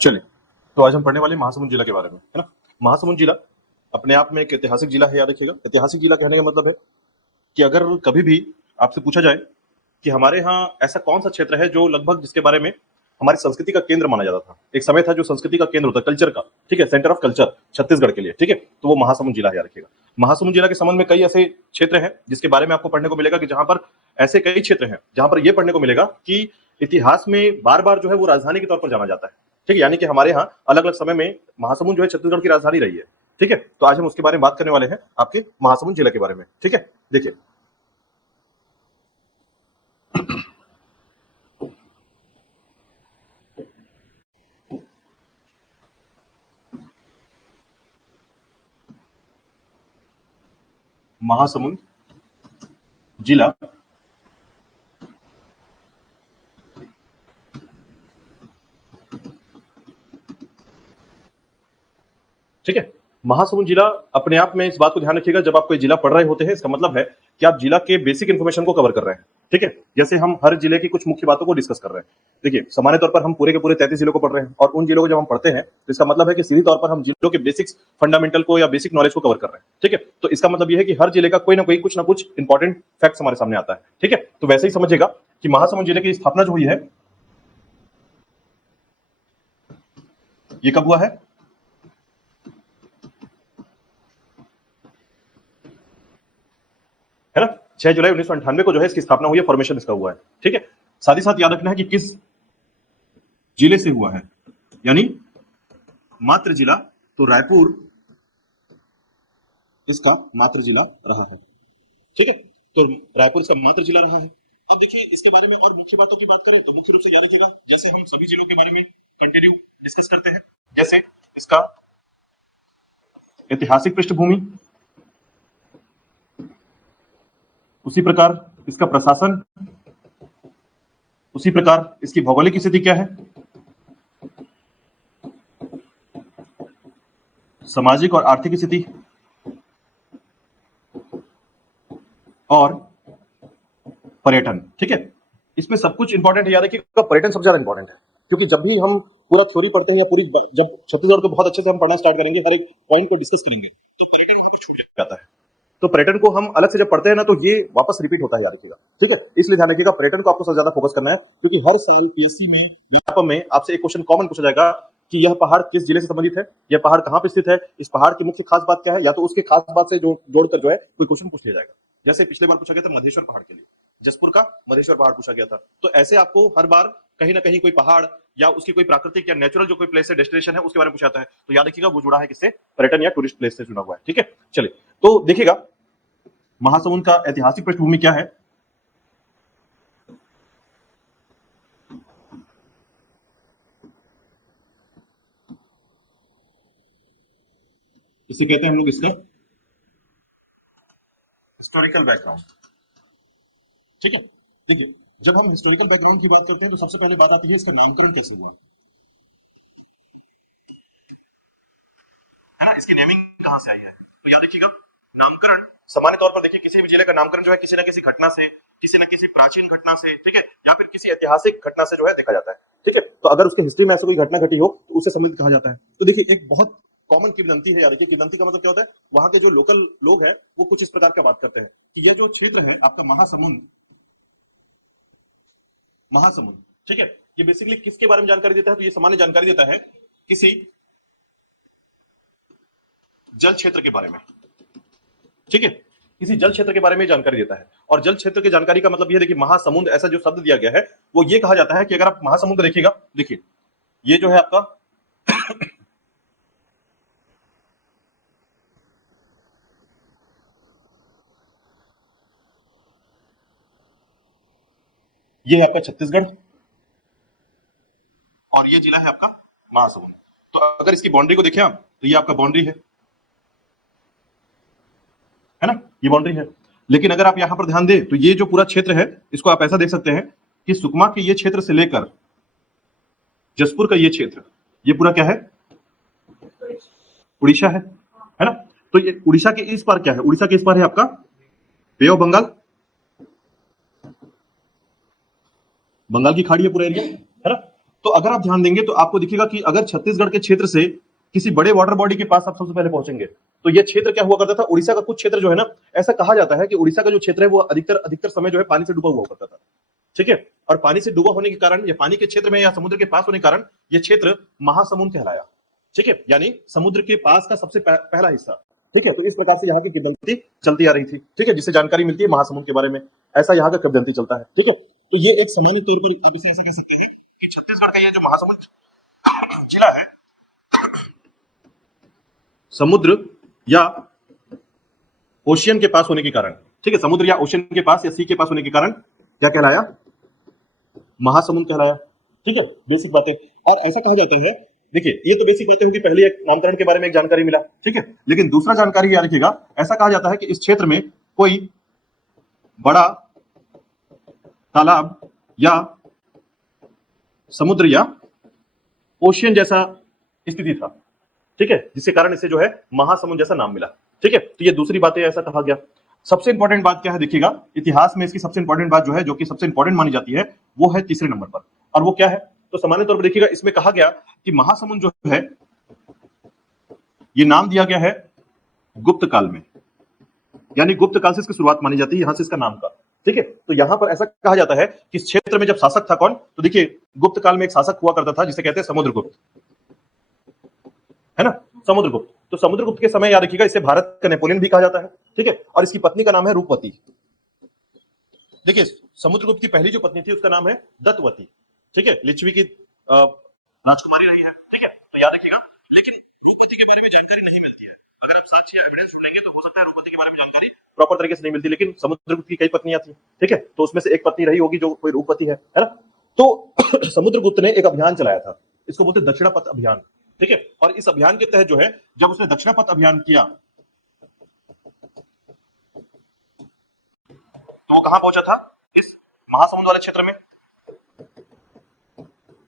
चलिए, तो आज हम पढ़ने वाले महासमुंद जिला के बारे में, है ना। महासमुंद जिला अपने आप में एक ऐतिहासिक जिला है, याद रखिएगा। ऐतिहासिक जिला कहने का मतलब है कि अगर कभी भी आपसे पूछा जाए कि हमारे यहाँ ऐसा कौन सा क्षेत्र है जो लगभग जिसके बारे में हमारी संस्कृति का केंद्र माना जाता था, एक समय था जो संस्कृति का केंद्र होता है, कल्चर का, ठीक है, सेंटर ऑफ कल्चर छत्तीसगढ़ के लिए, ठीक है, तो वो महासमुंद जिला है, याद रखिएगा। महासमुंद जिला के संबंध में कई ऐसे क्षेत्र हैं जिसके बारे में आपको पढ़ने को मिलेगा कि जहां पर ऐसे कई क्षेत्र हैं जहां पर यह पढ़ने को मिलेगा कि इतिहास में बार बार जो है वो राजधानी के तौर पर जाना जाता है, ठीक है, यानी कि हमारे यहाँ अलग अलग समय में महासमुंद जो है छत्तीसगढ़ की राजधानी रही है, ठीक है। तो आज हम उसके बारे में बात करने वाले हैं, आपके महासमुंद जिले के बारे में, ठीक है। देखिए, महासमुंद जिला ठीक है। महासमुंद जिला अपने आप में, इस बात को ध्यान रखिएगा, जब आप कोई जिला पढ़ रहे होते हैं इसका मतलब है कि आप जिला के बेसिक इन्फॉर्मेशन को कवर कर रहे हैं, ठीक है। जैसे हम हर जिले की कुछ मुख्य बातों को डिस्कस कर रहे हैं। देखिए, सामान्य तौर पर हम पूरे के पूरे 33 जिलों को पढ़ रहे हैं और उन जिलों को जब हम पढ़ते हैं तो इसका मतलब है कि सीधी तौर पर हम जिलों के बेसिक्स फंडामेंटल को या बेसिक नॉलेज को कवर कर रहे हैं, ठीक है। तो इसका मतलब यह है कि हर जिले का कोई ना कुछ इंपॉर्टेंट फैक्ट्स हमारे सामने आता है, ठीक है। तो वैसे ही समझिएगा कि महासमुंद जिले की स्थापना जो हुई है ये कब हुआ है ना, 6 जुलाई 1998 को जो है इसकी स्थापना हुई है, फॉर्मेशन इसका हुआ है, ठीक है। साथ ही साथ याद रखना है कि किस जिले से हुआ है, यानी मातृ जिला, तो रायपुर इसका मातृ जिला रहा है, ठीक है। तो रायपुर इसका मातृ जिला रहा है। अब देखिए, इसके बारे में और मुख्य बातों की बात करें तो मुख्य रूप से याद रखिएगा, जैसे हम सभी जिलों के बारे में कंटिन्यू डिस्कस करते हैं, जैसे इसका ऐतिहासिक पृष्ठभूमि, उसी प्रकार इसका प्रशासन, उसी प्रकार इसकी भौगोलिक स्थिति क्या है, सामाजिक और आर्थिक स्थिति, और पर्यटन, ठीक है। इसमें सब कुछ इंपॉर्टेंट है, याद रखिएगा, पर्यटन सबसे ज्यादा इंपॉर्टेंट है, क्योंकि जब भी हम पूरा थ्योरी पढ़ते हैं या पूरी जब छत्तीसगढ़ को बहुत अच्छे से हम पढ़ना स्टार्ट करेंगे, हर एक पॉइंट को डिस्कस करेंगे, छूट जाता है। तो पर्यटन को हम अलग से जब पढ़ते हैं ना तो ये वापस रिपीट होता है, याद रखिएगा, ठीक है। इसलिए ध्यान रखिएगा, पर्यटन को आपको सबसे ज्यादा फोकस करना है, क्योंकि हर साल पीएससी में व्यापम में आपसे एक क्वेश्चन कॉमन पूछा जाएगा कि यह पहाड़ किस जिले से संबंधित है, यह पहाड़ कहां पर स्थित है, इस पहाड़ की मुख्य खास बात क्या है, या तो उसके खास बात से जोड़कर जो है कोई क्वेश्चन पूछ लिया जाएगा। जैसे पिछले बार पूछा गया था मधेश्वर पहाड़ के लिए, जसपुर का मधेश्वर पहाड़ पूछा गया था। तो ऐसे आपको हर बार कहीं ना कहीं कोई पहाड़ या उसकी कोई प्राकृतिक या नेचुरल जो कोई प्लेस है, डेस्टिनेशन है, उसके बारे में पूछा जाता है। तो याद रखिएगा, वो जुड़ा है किससे, पर्यटन या टूरिस्ट प्लेस से जुड़ा हुआ है, ठीक है। चलिए, तो देखिएगा महासमुंद का ऐतिहासिक पृष्ठभूमि क्या है। इसे कहते हैं हम लोग इसका हिस्टोरिकल बैकग्राउंड, ठीक है। देखिए, जब हम हिस्टोरिकल बैकग्राउंड की बात करते हैं तो सबसे पहले बात आती है इसका नामकरण कैसे हुआ, है ना, इसकी नेमिंग कहां से आई है। तो याद रखिएगा, नामकरण सामान्य तौर पर देखिए, किसी भी जिले का नामकरण जो है किसी न किसी घटना से, किसी न किसी प्राचीन घटना से, ठीक है, या फिर किसी ऐतिहासिक घटना से जो है देखा जाता है, ठीक है। तो अगर उसके हिस्ट्री में ऐसी कोई घटना घटी हो तो उसे संबंधित कहा जाता है। तो देखिए, एक बहुत कॉमन किंवदंती है, यार देखिए, किंवदंती का मतलब क्या होता है, वहां के जो लोकल लोग हैं वो कुछ इस प्रकार का बात करते हैं कि यह जो क्षेत्र है आपका महासमुंद, महासमुंद, ठीक है, ये बेसिकली किसके बारे में जानकारी देता है, तो ये सामान्य जानकारी देता है किसी जल क्षेत्र के बारे में, ठीक है, किसी जल क्षेत्र के बारे में जानकारी देता है। और जल क्षेत्र की जानकारी का मतलब यह देखिए, महासमुंद ऐसा जो शब्द दिया गया है वो ये कहा जाता है कि अगर आप महासमुंद देखिएगा, देखिए ये जो है आपका ये है आपका छत्तीसगढ़ और ये जिला है आपका महासमुंद। तो अगर इसकी बाउंड्री को देखें आप तो ये आपका बाउंड्री है ना, ये बाउंड्री है। लेकिन अगर आप यहां पर ध्यान दें तो ये जो पूरा क्षेत्र है इसको आप ऐसा देख सकते हैं कि सुकमा के ये क्षेत्र से लेकर जसपुर का ये क्षेत्र, ये पूरा क्या है, उड़ीसा है ना। तो ये उड़ीसा के इस पार क्या है, उड़ीसा के इस पार है आपका बे ऑफ बंगाल, बंगाल की खाड़ी है पूरा एरिया, है ना। तो अगर आप ध्यान देंगे तो आपको दिखेगा कि अगर छत्तीसगढ़ के क्षेत्र से किसी बड़े वाटर बॉडी के पास आप सबसे पहले पहुंचेंगे तो यह क्षेत्र क्या हुआ करता था, उड़ीसा का कुछ क्षेत्र जो है ना, ऐसा कहा जाता है कि उड़ीसा का जो क्षेत्र है वो अधिकतर अधिकतर समय जो है पानी से डूबा हुआ करता था। ठीक है, और पानी से डूबा होने के कारण या पानी के क्षेत्र में या समुद्र के पास होने के कारण यह क्षेत्र महासमुंद कहलाया। ठीक है, यानी समुद्र के पास का सबसे पहला हिस्सा। ठीक है, तो इस प्रकार से यहाँ की किंवदंती चलती आ रही थी। ठीक है, जिससे जानकारी मिलती है महासमुंद के बारे में, ऐसा यहाँ का किंवदंती चलता है। ठीक है, तो ये एक सामान्य तौर पर आप इसे ऐसा कह सकते हैं कि छत्तीसगढ़ का ये जो महासमुंद जिला है, समुद्र या ओशियन के पास होने के कारण, ठीक है, समुद्र या ओशियन के पास या सी के पास होने के कारण क्या कहलाया, महासमुंद कहलाया। ठीक है, बेसिक बातें। और ऐसा कहा जाता है, देखिए ये तो बेसिक बातें होगी, पहले एक नामकरण के बारे में एक जानकारी मिला। ठीक है, लेकिन दूसरा जानकारी याद रखिएगा, ऐसा कहा जाता है कि इस क्षेत्र में कोई बड़ा तालाब या समुद्र या ओशियन जैसा स्थिति था। ठीक है, जिसके कारण इसे जो है महासमुंद जैसा नाम मिला। ठीक है, तो ये दूसरी बात है, ऐसा कहा गया। सबसे इंपॉर्टेंट बात क्या है देखिएगा, इतिहास में इसकी सबसे इंपॉर्टेंट बात जो है, जो कि सबसे इंपॉर्टेंट मानी जाती है, वो है तीसरे नंबर पर। और वो क्या है, तो सामान्य तौर पर देखिएगा, इसमें कहा गया कि महासमुंद जो है ये नाम दिया गया है गुप्त काल में, यानी गुप्त काल से इसकी शुरुआत मानी जाती है यहां से इसका नाम का। ठीक है, तो यहां पर ऐसा कहा जाता है कि इस क्षेत्र में जब शासक था कौन, तो देखिए गुप्त काल में एक शासक हुआ करता था जिसे कहते हैं समुद्रगुप्त, है ना, समुद्रगुप्त। तो समुद्रगुप्त के समय याद रखिएगा इसे भारत का नेपोलियन भी कहा जाता है। ठीक है, और इसकी पत्नी का नाम है रूपवती। देखिए समुद्रगुप्त की पहली जो पत्नी थी उसका नाम है दत्तवती। ठीक है, लिच्छवी की राजकुमारी रही है। ठीक है, तो याद रखिएगा, लेकिन रूपवती के बारे में जानकारी नहीं मिलती है। अगर आप साक्ष्य या एविडेंस ढूंढेंगे तो हो सकता है रूपवती के बारे में जानकारी प्रॉपर तरीके से नहीं मिलती, लेकिन समुद्रगुप्त की कई पत्नियां थी। ठीक है, तो उसमें से एक पत्नी रही होगी जो कोई रूपवती है ना। तो समुद्रगुप्त ने एक अभियान चलाया था, इसको बोलते दक्षिणापथ अभियान। ठीक है, और इस अभियान के तहत जो है, जब उसने दक्षिणापथ अभियान किया तो वो कहां पहुंचा था, इस महासमुंद वाले क्षेत्र में।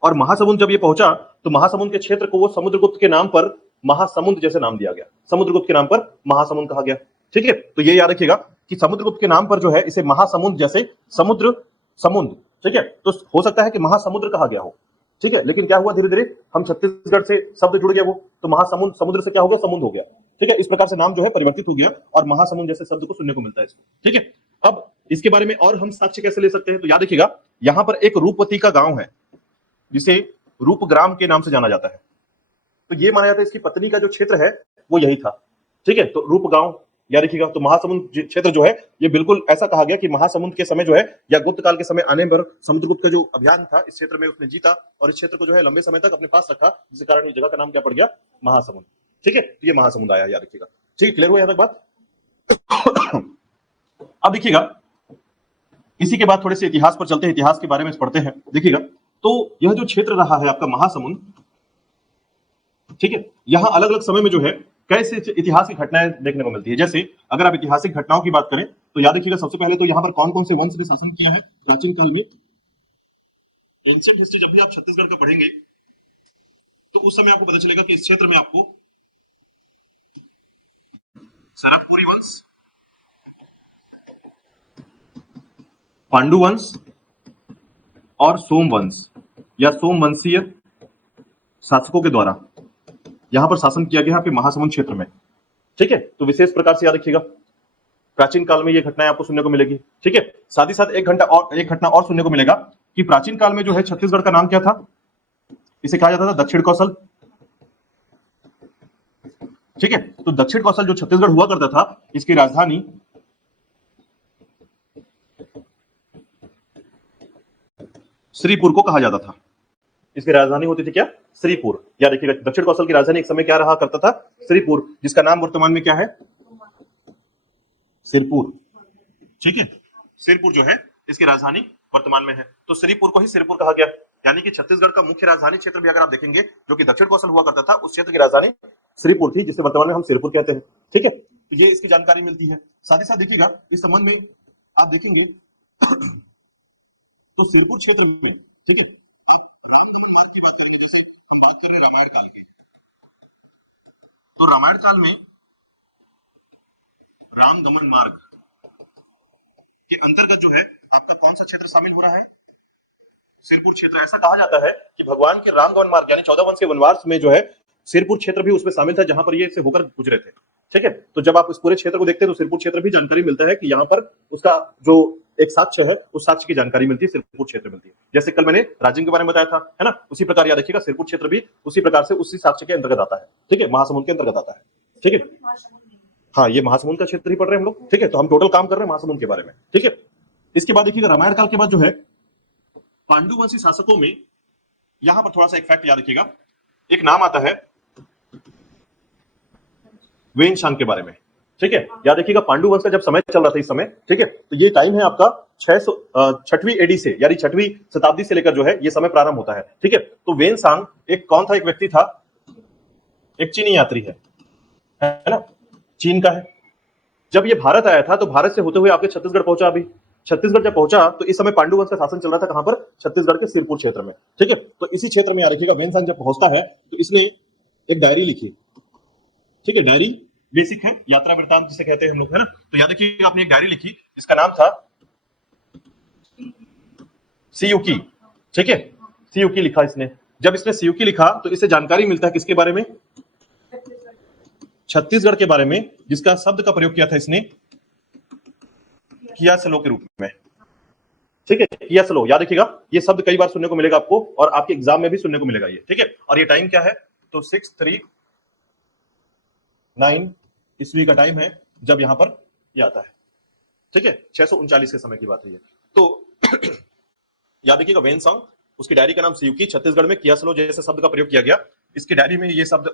और महासमुंद जब ये पहुंचा तो महासमुंद के क्षेत्र को वो समुद्रगुप्त के नाम पर महासमुंद जैसे नाम दिया गया, समुद्रगुप्त के नाम पर महासमुंद कहा गया। ठीक है, तो ये याद रखिएगा कि समुद्रगुप्त के नाम पर जो है इसे महासमुंद जैसे समुद्र समुद्र, ठीक है, तो हो सकता है कि महासमुद्र कहा गया हो। ठीक है, लेकिन क्या हुआ, धीरे धीरे हम छत्तीसगढ़ से शब्द जुड़ गया वो, तो महासमुंद समुद्र से क्या हो गया, समुद्र हो गया। ठीक है, इस प्रकार से नाम जो है परिवर्तित हो गया और महासमुंद जैसे शब्द को सुनने को मिलता है इसमें। ठीक है, अब इसके बारे में और हम साक्ष्य कैसे ले सकते हैं, तो याद रखिएगा यहां पर एक रूपवती का गांव है जिसे रूपग्राम के नाम से जाना जाता है। तो ये माना जाता है इसकी पत्नी का जो क्षेत्र है वो यही था। ठीक है, तो रूपगांव याद रखिएगा। तो महासमुंद क्षेत्र जो है ये बिल्कुल ऐसा कहा गया कि महासमुंद के समय जो है या गुप्त काल के समय आने पर समुद्रगुप्त का जो अभियान था इस क्षेत्र में उसने जीता और इस क्षेत्र को जो है लंबे समय तक अपने पास रखा, जिसके कारण ये जगह का नाम क्या पड़ गया, महासमुंद। ठीक है, तो ये महासमुंद आया, याद रखिएगा। ठीक है, क्लियर हुआ यहां तक बात। अब देखिएगा इसी के बाद थोड़े से इतिहास पर चलते हैं, इतिहास के बारे में पढ़ते हैं। देखिएगा, तो यह जो क्षेत्र रहा है आपका महासमुंद, ठीक है, यहां अलग अलग समय में जो है कैसे इतिहास की घटनाएं देखने को मिलती है। जैसे अगर आप ऐतिहासिक घटनाओं की बात करें तो याद रखिएगा सबसे पहले तो यहां पर कौन कौन से वंश ने शासन किया है प्राचीन काल में। एंशिएंट हिस्ट्री जब भी आप छत्तीसगढ़ का पढ़ेंगे तो उस समय आपको पता चलेगा कि इस क्षेत्र में आपको सरकपुरी वंश, पांडु वंश और सोमवंश या सोमवंशीय शासकों के द्वारा यहां पर शासन किया गया है महासमुंद क्षेत्र में। ठीक है, तो विशेष प्रकार से याद रखिएगा प्राचीन काल में ये घटनाएं आपको सुनने को मिलेगी। ठीक है, साथ ही साथ एक घटना और सुनने को मिलेगा कि प्राचीन काल में जो है छत्तीसगढ़ का नाम क्या था, इसे कहा जाता था दक्षिण कौशल। ठीक है, तो दक्षिण कौशल जो छत्तीसगढ़ हुआ करता था इसकी राजधानी श्रीपुर को कहा जाता था। इसकी राजधानी होती थी क्या, श्रीपुर। याद रखिएगा दक्षिण कौशल की राजधानी एक समय क्या रहा करता था, श्रीपुर, जिसका नाम वर्तमान में क्या है, सिरपुर। ठीक है, सिरपुर जो है इसकी राजधानी वर्तमान में है, तो श्रीपुर को ही सिरपुर कहा गया। यानी कि छत्तीसगढ़ का मुख्य राजधानी क्षेत्र भी अगर आप देखेंगे जो कि दक्षिण कौशल हुआ करता था उस क्षेत्र की राजधानी श्रीपुर थी, जिसे वर्तमान में हम सिरपुर कहते हैं। ठीक है, तो ये इसकी जानकारी मिलती है। साथ ही साथ देखिएगा इस संबंध में आप देखेंगे तो सिरपुर क्षेत्र में, ठीक है, हम बात कर रहे हैं रामायण काल की, तो रामायण काल में राम गमन मार्ग के अंतर्गत जो है आपका कौन सा क्षेत्र शामिल हो रहा है, सिरपुर क्षेत्र। ऐसा कहा जाता है कि भगवान के रामगवन मार्ग यानी 14 वंश के वनवास में जो है सिरपुर क्षेत्र भी उसमें शामिल था, जहां पर ये से होकर गुजरे थे। ठीक है, तो जब आप इस पूरे क्षेत्र को देखते हैं तो सिरपुर क्षेत्र भी जानकारी मिलता है कि यहाँ पर उसका जो एक साक्ष्य है उस साक्ष्य की जानकारी मिलती है, सिरपुर क्षेत्र मिलती है। जैसे कल मैंने राजिम के बारे में बताया था, है ना, उसी प्रकार याद रखिएगा सिरपुर क्षेत्र भी उसी प्रकार से उसी साक्ष्य के अंतर्गत आता है। ठीक है, महासमुंद के अंतर्गत आता है। ठीक है, हाँ, ये महासमुंद का क्षेत्र ही पढ़ रहे हैं हम लोग। ठीक है, तो हम टोटल काम कर रहे हैं महासमुंद के बारे में। ठीक है, इसके बाद देखिएगा रामायण काल के बाद जो है पांडुवंशी शासकों में, यहां पर थोड़ा सा एक फैक्ट याद रखिएगा, एक नाम आता है वेनशांग के बारे में। ठीक है, याद रखिएगा पांडु वंश का जब समय चल रहा था इस समय, ठीक है, तो ये टाइम है आपका 606वीं एडी से यानी 6वीं शताब्दी से लेकर जो है ये समय प्रारंभ होता है। ठीक है, तो वेनसांग एक कौन था, एक व्यक्ति था, एक चीनी यात्री है ना, चीन का है। जब ये भारत आया था तो भारत से होते हुए आपके छत्तीसगढ़ पहुंचा। अभी छत्तीसगढ़ जब पहुंचा तो इस समय पांडु वंश का शासन चल रहा था, कहां पर, छत्तीसगढ़ के सिरपुर क्षेत्र में। ठीक है, तो इसी क्षेत्र में याद रखिएगा वेनसांग जब पहुंचता है तो इसने एक डायरी लिखी। ठीक है, डायरी बेसिक है, यात्रा वृत्तांत जिसे कहते हैं हम लोग, है ना। तो याद रखिएगा आपने एक डायरी लिखी जिसका नाम था सीयूकी। ठीक है, सीयूकी लिखा इसने। जब इसने सीयूकी लिखा तो इससे जानकारी मिलता है किसके बारे में, छत्तीसगढ़ के बारे में, जिसका शब्द का प्रयोग किया था इसने कियासलो के रूप में। ठीक है, कियासलो याद रखिएगा, ये शब्द कई बार सुनने को मिलेगा आपको और आपके एग्जाम में भी सुनने को मिलेगा ये। ठीक है, और ये टाइम क्या है, तो 639 ईस्वी का टाइम है जब यहां पर ये आता है। ठीक है, 639 के समय की बात है ये। तो याद रखिएगा वेनसांग, उसकी डायरी का नाम सीयूकी, छत्तीसगढ़ में कियासलो जैसे शब्द का प्रयोग किया गया, इसकी डायरी में ये शब्द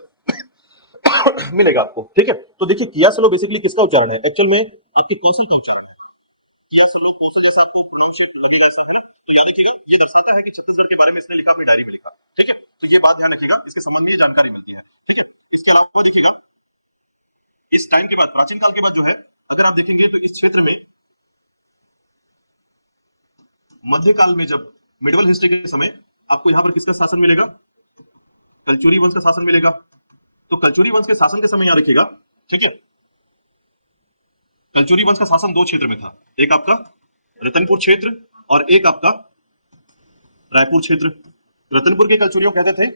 मिलेगा आपको। ठीक है, तो देखिए कियासलो बेसिकली किसका उच्चारण है, एक्चुअल में आपके कौशल का उच्चारण है। कियासलो कौशल जैसा आपको प्रोनाउंसिएशन लगेगा ऐसा, है ना। तो याद रखिएगा ये दर्शाता है कि छत्तीसगढ़ के बारे में इसने लिखा, अपनी डायरी में लिखा। ठीक है, तो ये बात ध्यान रखिएगा, इसके संबंध में ये जानकारी मिलती है। ठीक है, इसके अलावा देखिएगा इस टाइम के बाद, प्राचीन काल के बाद जो है, अगर आप देखेंगे तो इस क्षेत्र में मध्यकाल में, जब मिडिवल हिस्ट्री के समय, आपको यहां पर किसका शासन मिलेगा, कलचुरी वंश का शासन मिलेगा। तो कलचुरी वंश के शासन के समय याद रखिएगा, ठीक है, कलचुरी वंश का शासन दो क्षेत्र में था, एक आपका रतनपुर क्षेत्र और एक आपका रायपुर क्षेत्र। रतनपुर के कलचुरियों कहते थे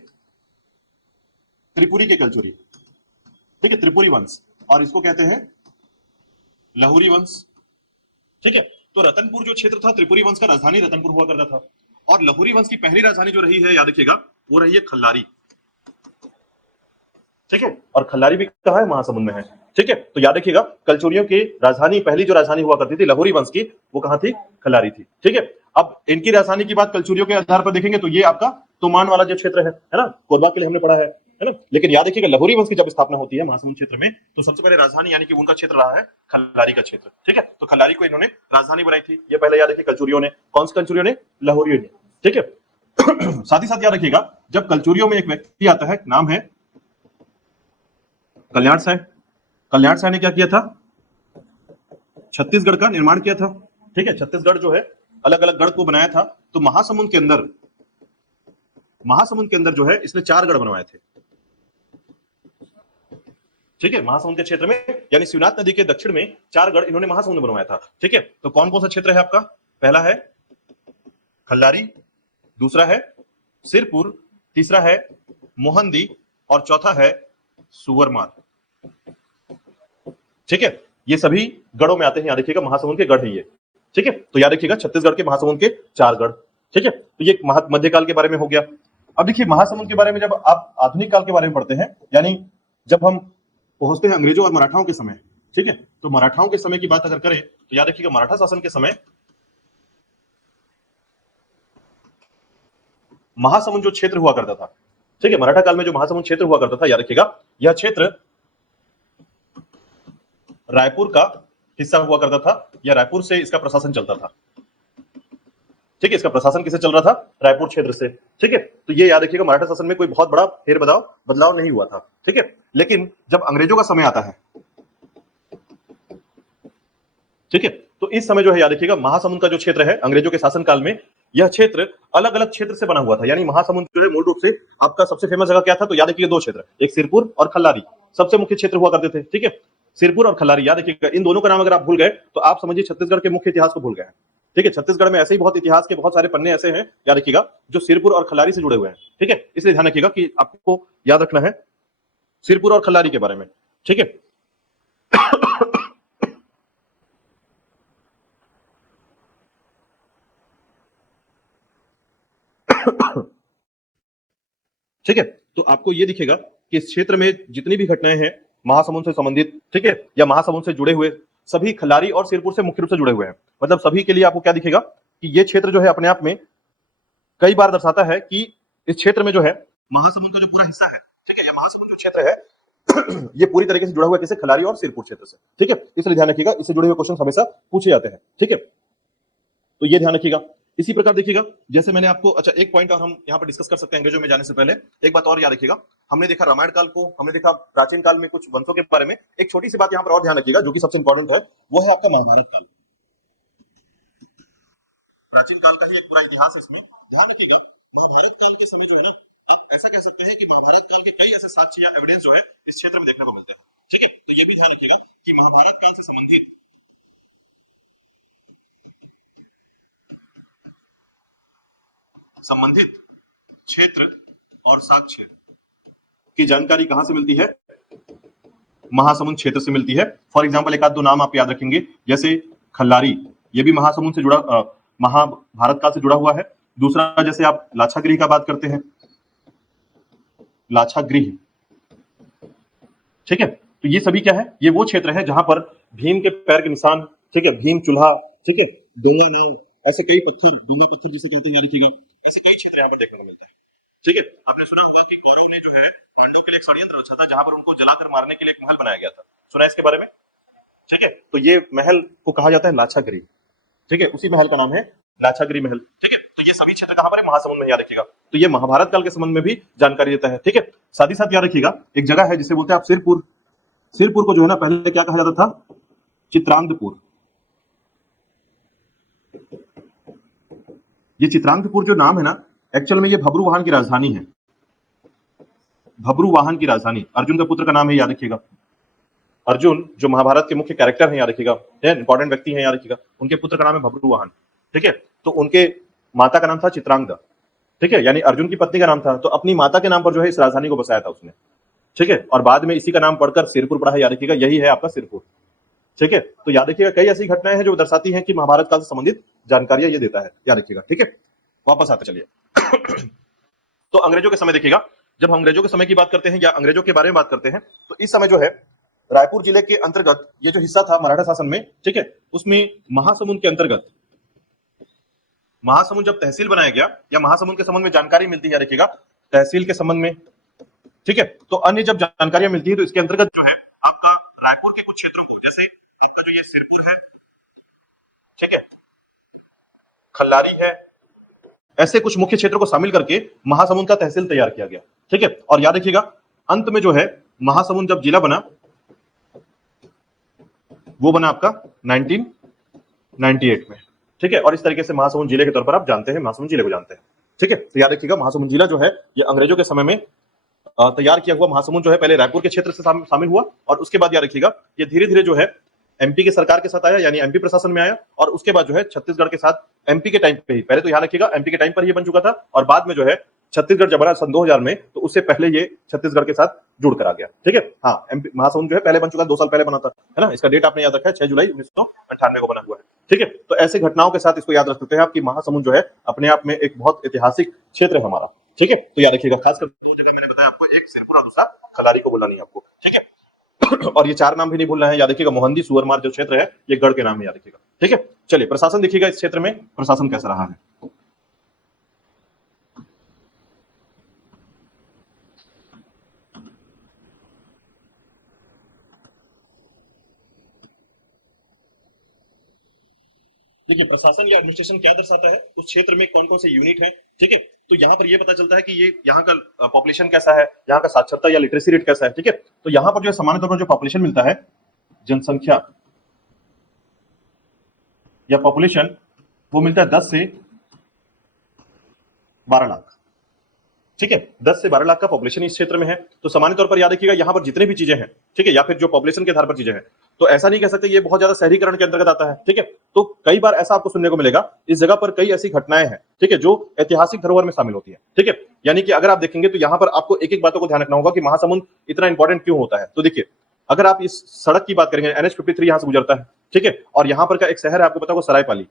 त्रिपुरी के कलचुरी। ठीक है, त्रिपुरी वंश, और इसको कहते हैं लाहुरी वंश। ठीक है, तो रतनपुर जो क्षेत्र था, त्रिपुरी वंश का राजधानी रतनपुर हुआ करता था, और लाहुरी वंश की पहली राजधानी जो रही है याद रखिएगा वो रही है खल्लारी। ठीक है, और खल्लारी भी कहां है, महासमुंद में है। ठीक है, तो याद रखिएगा कलचुरियों की राजधानी, पहली जो राजधानी हुआ करती थी लाहुरी वंश की, वो कहां थी, खल्लारी थी। ठीक है, अब इनकी राजधानी की बात कलचुरियों के आधार पर देखेंगे तो ये आपका तोमान वाला जो क्षेत्र है ना, कोरबा के लिए हमने पढ़ा है ना। लेकिन याद रखिएगा लाहुरी वंश की जब स्थापना होती है महासमुंद क्षेत्र में, तो सबसे पहले राजधानी यानी कि उनका क्षेत्र रहा है खल्लारी का क्षेत्र। ठीक है, तो खल्लारी को इन्होंने राजधानी बनाई थी, ये पहले याद रखिए कलचुरियों ने। कौन से कलचुरियों ने, लाहुरियों ने। ठीक है, साथ ही साथ याद रखिएगा जब कलचुरियों में एक व्यक्ति आता है, नाम है कल्याण साय। कल्याण साय ने क्या किया था, छत्तीसगढ़ का निर्माण किया था। ठीक है, छत्तीसगढ़ जो है अलग अलग गढ़ को बनाया था। तो महासमुंद के अंदर जो है इसने 4 गढ़ बनवाए थे। ठीक है, महासमुंद के क्षेत्र में यानी शिवनाथ नदी के दक्षिण में 4 गढ़ इन्होंने महासमुंद में बनवाया था। ठीक है, तो कौन कौन सा क्षेत्र है आपका, पहला है खल्लारी, दूसरा है सिरपुर, तीसरा है मोहंदी और चौथा है सुवरमार। ठीक है, ये सभी गढ़ों में आते हैं, याद रखिएगा महासमुंद के गढ़ है ये। ठीक है, तो याद रखिएगा छत्तीसगढ़ के महासमुंद के 4 गढ़। ठीक है, तो ये मध्यकाल के बारे में हो गया। अब देखिए महासमुंद के बारे में जब आप आधुनिक काल के बारे में पढ़ते हैं, यानी जब हम पहुंचते हैं अंग्रेजों और मराठाओं के समय। ठीक है, तो मराठाओं के समय की बात अगर करें तो याद रखिएगा मराठा शासन के समय महासमुंद जो क्षेत्र हुआ करता था, ठीक है, मराठा काल में जो महासमुंद क्षेत्र हुआ करता था, याद रखिएगा यह क्षेत्र रायपुर का हिस्सा हुआ करता था, या रायपुर से इसका प्रशासन चलता था। ठीक है, इसका प्रशासन किसे चल रहा था, रायपुर क्षेत्र से। ठीक है, तो ये याद रखिएगा मराठा शासन में कोई बहुत बड़ा बदलाव नहीं हुआ था। ठीक है, लेकिन जब अंग्रेजों का समय आता है, ठीक है, तो इस समय जो है याद रखिएगा महासमुंद का जो क्षेत्र है अंग्रेजों के शासन काल में, यह क्षेत्र अलग अलग क्षेत्र से बना हुआ था। यानी महासमुंद जो है मूल रूप से आपका सबसे फेमस जगह क्या था, तो याद रखिएगा 2 क्षेत्र, एक सिरपुर और खल्लारी सबसे मुख्य क्षेत्र हुआ करते थे। ठीक है, सिरपुर और खल्लारी, याद रखिएगा इन दोनों का नाम अगर आप भूल गए तो आप समझिए छत्तीसगढ़ के मुख्य इतिहास को भूल गए। ठीक है, छत्तीसगढ़ में ऐसे ही बहुत इतिहास के बहुत सारे पन्ने ऐसे हैं, याद रखिएगा, जो सिरपुर और खल्लारी से जुड़े हुए हैं। ठीक है, इसलिए ध्यान रखिएगा कि आपको याद रखना है सिरपुर और खल्लारी के बारे में। ठीक है, ठीक है, तो आपको ये दिखेगा कि इस क्षेत्र में जितनी भी घटनाएं हैं महासमुंद से संबंधित, ठीक है, या महासमुंद से जुड़े हुए, सभी खल्लारी और सिरपुर से मुख्य रूप से जुड़े हुए हैं। मतलब सभी के लिए आपको क्या दिखेगा कि ये क्षेत्र जो है अपने आप में कई बार दर्शाता है कि इस क्षेत्र में जो है महासमुंद का जो पूरा हिस्सा है, ठीक है, या महासमुंद जो क्षेत्र है ये पूरी तरीके से जुड़ा हुआ है किसे, खल्लारी और सिरपुर क्षेत्र से। ठीक है, इसलिए ध्यान रखिएगा, इससे जुड़े हुए क्वेश्चन हमेशा पूछे जाते हैं। ठीक है, तो ये ध्यान रखिएगा। इसी प्रकार देखिएगा, जैसे मैंने आपको, अच्छा एक पॉइंट और हम यहाँ पर डिस्कस कर सकते हैं अंग्रेजों में जाने से पहले। एक बात और याद रखिएगा, हमने देखा रामायण काल को, हमने देखा प्राचीन काल में कुछ वंशों के बारे में। एक छोटी सी बात यहाँ पर और ध्यान रखिएगा जो कि सबसे इंपॉर्टेंट है, वो है आपका महाभारत काल। प्राचीन काल का ही एक पूरा इतिहास है इसमें, ध्यान रखिएगा। महाभारत काल के समय जो है ना, आप ऐसा कह सकते हैं कि महाभारत काल के कई ऐसे साक्ष्य या एविडेंस जो है इस क्षेत्र में देखने को मिलते हैं। ठीक है, तो ये भी ध्यान रखिएगा कि महाभारत काल से संबंधित क्षेत्र और साक्ष्य की जानकारी कहां से मिलती है, महासमुंद क्षेत्र से मिलती है। फॉर एग्जांपल एक आध दो नाम आप याद रखेंगे, जैसे खल्लारी, ये भी महासमुंद से जुड़ा, महाभारत काल से जुड़ा हुआ है। दूसरा, जैसे आप लाछागृह का बात करते हैं, लाछागृह, ठीक है, तो ये सभी क्या है, ये वो क्षेत्र है जहां पर भीम के पैर के निशान, ठीक है, भीम चूल्हा, ठीक है, डोंगा नाव, ऐसे कई पत्थर, डोंगा पत्थर जिसे कहते हैं, लिखिएगा, ऐसे कई क्षेत्र यहाँ पर देखने को मिलते हैं। ठीक है, आपने सुना होगा कि कौरव ने जो है पांडव के लिए एक षड्यंत्र रचा था जहां पर उनको जलाकर मारने के लिए एक महल बनाया गया था, सुना है इसके बारे में? ठीक है, तो ये महल को कहा जाता है लाछागृह। ठीक है, उसी महल का नाम है लाछागृह महल। ठीक है, तो ये सभी क्षेत्र कहां पर है, महासमुंद में, याद रखिएगा। तो ये महाभारत काल के संबंध में भी जानकारी देता है। ठीक है, साथ ही साथ याद रखिएगा एक जगह है जिसे बोलते हैं आप सिरपुर। सिरपुर को जो है ना पहले क्या कहा जाता था, चित्रांगपुर। ये चित्रांगपुर जो नाम है ना, एक्चुअल में ये भब्रुवाहन की राजधानी है, भब्रुवाहन की राजधानी। अर्जुन का पुत्र का नाम है, याद रखिएगा। अर्जुन जो महाभारत के मुख्य कैरेक्टर हैं, याद रखिएगा, इंपॉर्टेंट व्यक्ति हैं, याद रखिएगा, उनके पुत्र का नाम है भब्रुवाहन। ठीक है, तो उनके माता का नाम था चित्रांगदा। ठीक है, यानी अर्जुन की पत्नी का नाम था, तो अपनी माता के नाम पर जो है इस राजधानी को बसाया था उसने। ठीक है, और बाद में इसी का नाम पढ़कर सिरपुर पढ़ा है, याद रखिएगा, यही है आपका सिरपुर। ठीक है, तो याद रखिएगा कई ऐसी घटनाएं हैं जो दर्शाती हैं कि महाभारत काल से संबंधित जानकारियां ये देता है, याद रखिएगा। ठीक है, वापस आते चलिए। तो अंग्रेजों के समय देखिएगा, जब हम अंग्रेजों के समय की बात करते हैं या अंग्रेजों के बारे में बात करते हैं, तो इस समय जो है रायपुर जिले के अंतर्गत ये जो हिस्सा था मराठा शासन में, ठीक है, उसमें महासमुंद के अंतर्गत, महासमुंद जब तहसील बनाया गया या महासमुंद के संबंध में जानकारी मिलती है, रखिएगा, तहसील के संबंध में, ठीक है, तो अन्य जब जानकारियां मिलती है तो इसके अंतर्गत जो है आपका रायपुर के कुछ क्षेत्रों को, जैसे आपका जो ये सिरपुर है, ठीक है, खल्लारी है, ऐसे कुछ मुख्य क्षेत्रों को शामिल करके महासमुंद का तहसील तैयार किया गया। ठीक है, और याद रखिएगा अंत में जो है महासमुंद जब जिला बना, वो बना आपका 1998 में। ठीक है, और इस तरीके से महासमुंद जिले के तौर पर आप जानते हैं, महासमुंद जिले को जानते हैं। ठीक है, तो याद रखिएगा महासमुंद जिला जो है ये अंग्रेजों के समय में तैयार किया हुआ महासमुंद जो है पहले रायपुर के क्षेत्र से शामिल हुआ, और उसके बाद याद रखिएगा ये धीरे धीरे जो है एमपी के सरकार के साथ आया, यानी एमपी प्रशासन में आया, और उसके बाद जो है छत्तीसगढ़ के साथ एमपी के टाइम पे ही, पहले तो याद रखिएगा एमपी के टाइम पर ही बन चुका था, और बाद में जो है छत्तीसगढ़ जब बना सन 2000 में, तो उससे पहले ये छत्तीसगढ़ के साथ जुड़ कर आ गया। ठीक है, हाँ, एमपी महासमुंद जो है पहले बन चुका, 2 साल पहले बना था, है ना, इसका डेट आपने याद रखा है 6 जुलाई 1998 को बना हुआ है। ठीक है, तो ऐसे घटनाओं के साथ इसको याद रख सकते हैं आप कि महासमुंद जो है अपने आप में एक बहुत ऐतिहासिक क्षेत्र है हमारा। ठीक है, तो याद रखिएगा, खासकर 2 जगह मैंने बताया आपको, एक सिरपुर और दूसरा खल्लारी को बोलना नहीं आपको। ठीक है, और ये 4 नाम भी नहीं भूलना है, याद रखिएगा, मोहंदी सुअरमार जो क्षेत्र है ये गढ़ के नाम है, याद रखिएगा। ठीक है, चलिए प्रशासन देखिएगा, इस क्षेत्र में प्रशासन कैसा रहा है। देखिए प्रशासन या एडमिनिस्ट्रेशन क्या दर्शाता है, उस क्षेत्र में कौन कौन से यूनिट है। ठीक है, तो यहाँ पर ये पता चलता है कि ये यहाँ का पॉपुलेशन कैसा है, यहाँ का साक्षरता या लिटरेसी रेट कैसा है। ठीक है, तो यहाँ पर जो सामान्य तौर पर जो पॉपुलेशन मिलता है, जनसंख्या या पॉपुलेशन, वो मिलता है 10 से 12 लाख। ठीक है, 10 से 12 लाख का पॉपुलेशन इस क्षेत्र में है। तो सामान्य तौर पर याद रखिएगा यहाँ पर जितने भी चीजें हैं, ठीक है, या फिर जो पॉपुलेशन के आधार पर चीजें हैं, तो ऐसा नहीं कह सकते ये बहुत ज्यादा शहरीकरण के अंतर्गत आता है। ठीक है, तो कई बार ऐसा आपको सुनने को मिलेगा इस जगह पर कई ऐसी घटनाएं हैं, ठीक है, जो ऐतिहासिक धरोहर में शामिल होती है। ठीक है, यानी कि अगर आप देखेंगे तो यहाँ पर आपको एक एक बातों को ध्यान रखना होगा कि महासमुंद इतना इंपॉर्टेंट क्यों होता है। तो देखिए, अगर आप इस सड़क की बात करेंगे, NH-53 यहाँ से गुजरता है, ठीक है, और यहाँ पर का एक शहर है आपको पता होगा सरायपाली,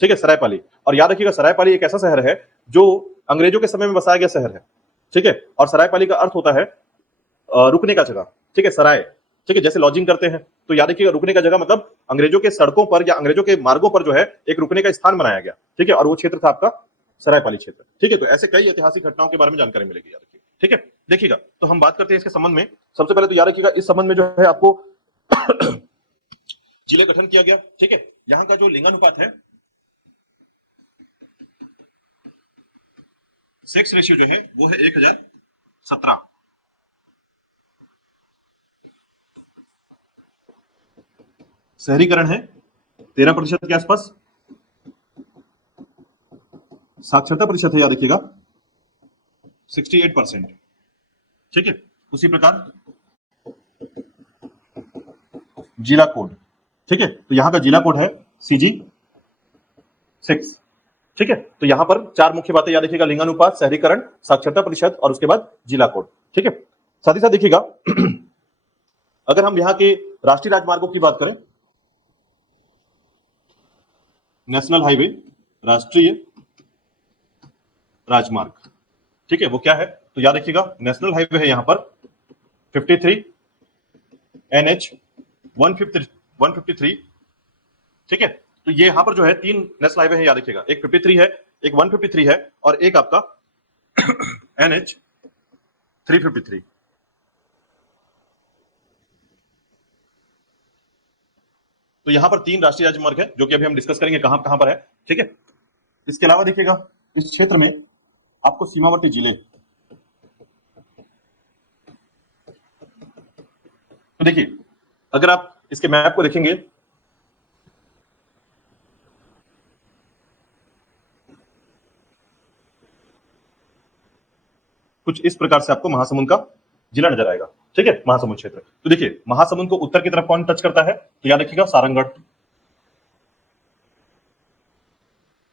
ठीक है, सरायपाली। और याद रखिएगा सरायपाली एक ऐसा शहर है जो अंग्रेजों के समय में बसाया गया शहर है। ठीक है, और सरायपाली का अर्थ होता है रुकने का जगह। ठीक है, सराय, ठीक है, जैसे लॉजिंग करते हैं, तो याद रखिएगा रुकने का जगह मतलब अंग्रेजों के सड़कों पर या अंग्रेजों के मार्गों पर जो है एक रुकने का स्थान बनाया गया। ठीक है, और वो क्षेत्र था आपका सरायपाली क्षेत्र। ठीक है, तो ऐसे कई ऐतिहासिक घटनाओं के बारे में जानकारी मिलेगी, याद रखिए। ठीक है, देखिएगा, तो हम बात करते हैं इसके संबंध में। सबसे पहले तो याद रखिएगा इस संबंध में जो है आपको जिले गठन किया गया। ठीक है, यहाँ का जो लिंगानुपात है, सेक्स रेशियो जो है वो है 1017। शहरीकरण है 13% के आसपास। साक्षरता प्रतिशत है याद रखिएगा 68%। ठीक है, उसी प्रकार जिला कोड, ठीक है, तो यहां का जिला कोड है CG6। ठीक है, तो यहां पर चार मुख्य बातें याद रखिएगा, लिंगानुपात, शहरीकरण, साक्षरता प्रतिशत और उसके बाद जिला कोड। ठीक है, साथ ही साथ देखिएगा अगर हम यहाँ के राष्ट्रीय राजमार्गों की बात करें, नेशनल हाईवे, राष्ट्रीय राजमार्ग, ठीक है, वो क्या है, तो याद रखिएगा नेशनल हाईवे है यहां पर 53 NH 153। ठीक है, तो ये यहां पर जो है तीन नेशनल हाईवे है, याद रखिएगा, एक 53 है, एक 153 है और एक आपका NH 353। तो यहां पर तीन राष्ट्रीय राजमार्ग है जो कि अभी हम डिस्कस करेंगे कहां कहां पर है। ठीक है, इसके अलावा देखिएगा इस क्षेत्र में आपको सीमावर्ती जिले, तो देखिए अगर आप इसके मैप को देखेंगे, कुछ इस प्रकार से आपको महासमुंद का जिला नजर आएगा। ठीक है, महासमुंद क्षेत्र। तो देखिए महासमुंद को उत्तर की तरफ कौन टच करता है, तो याद रखिएगा सारंगढ़।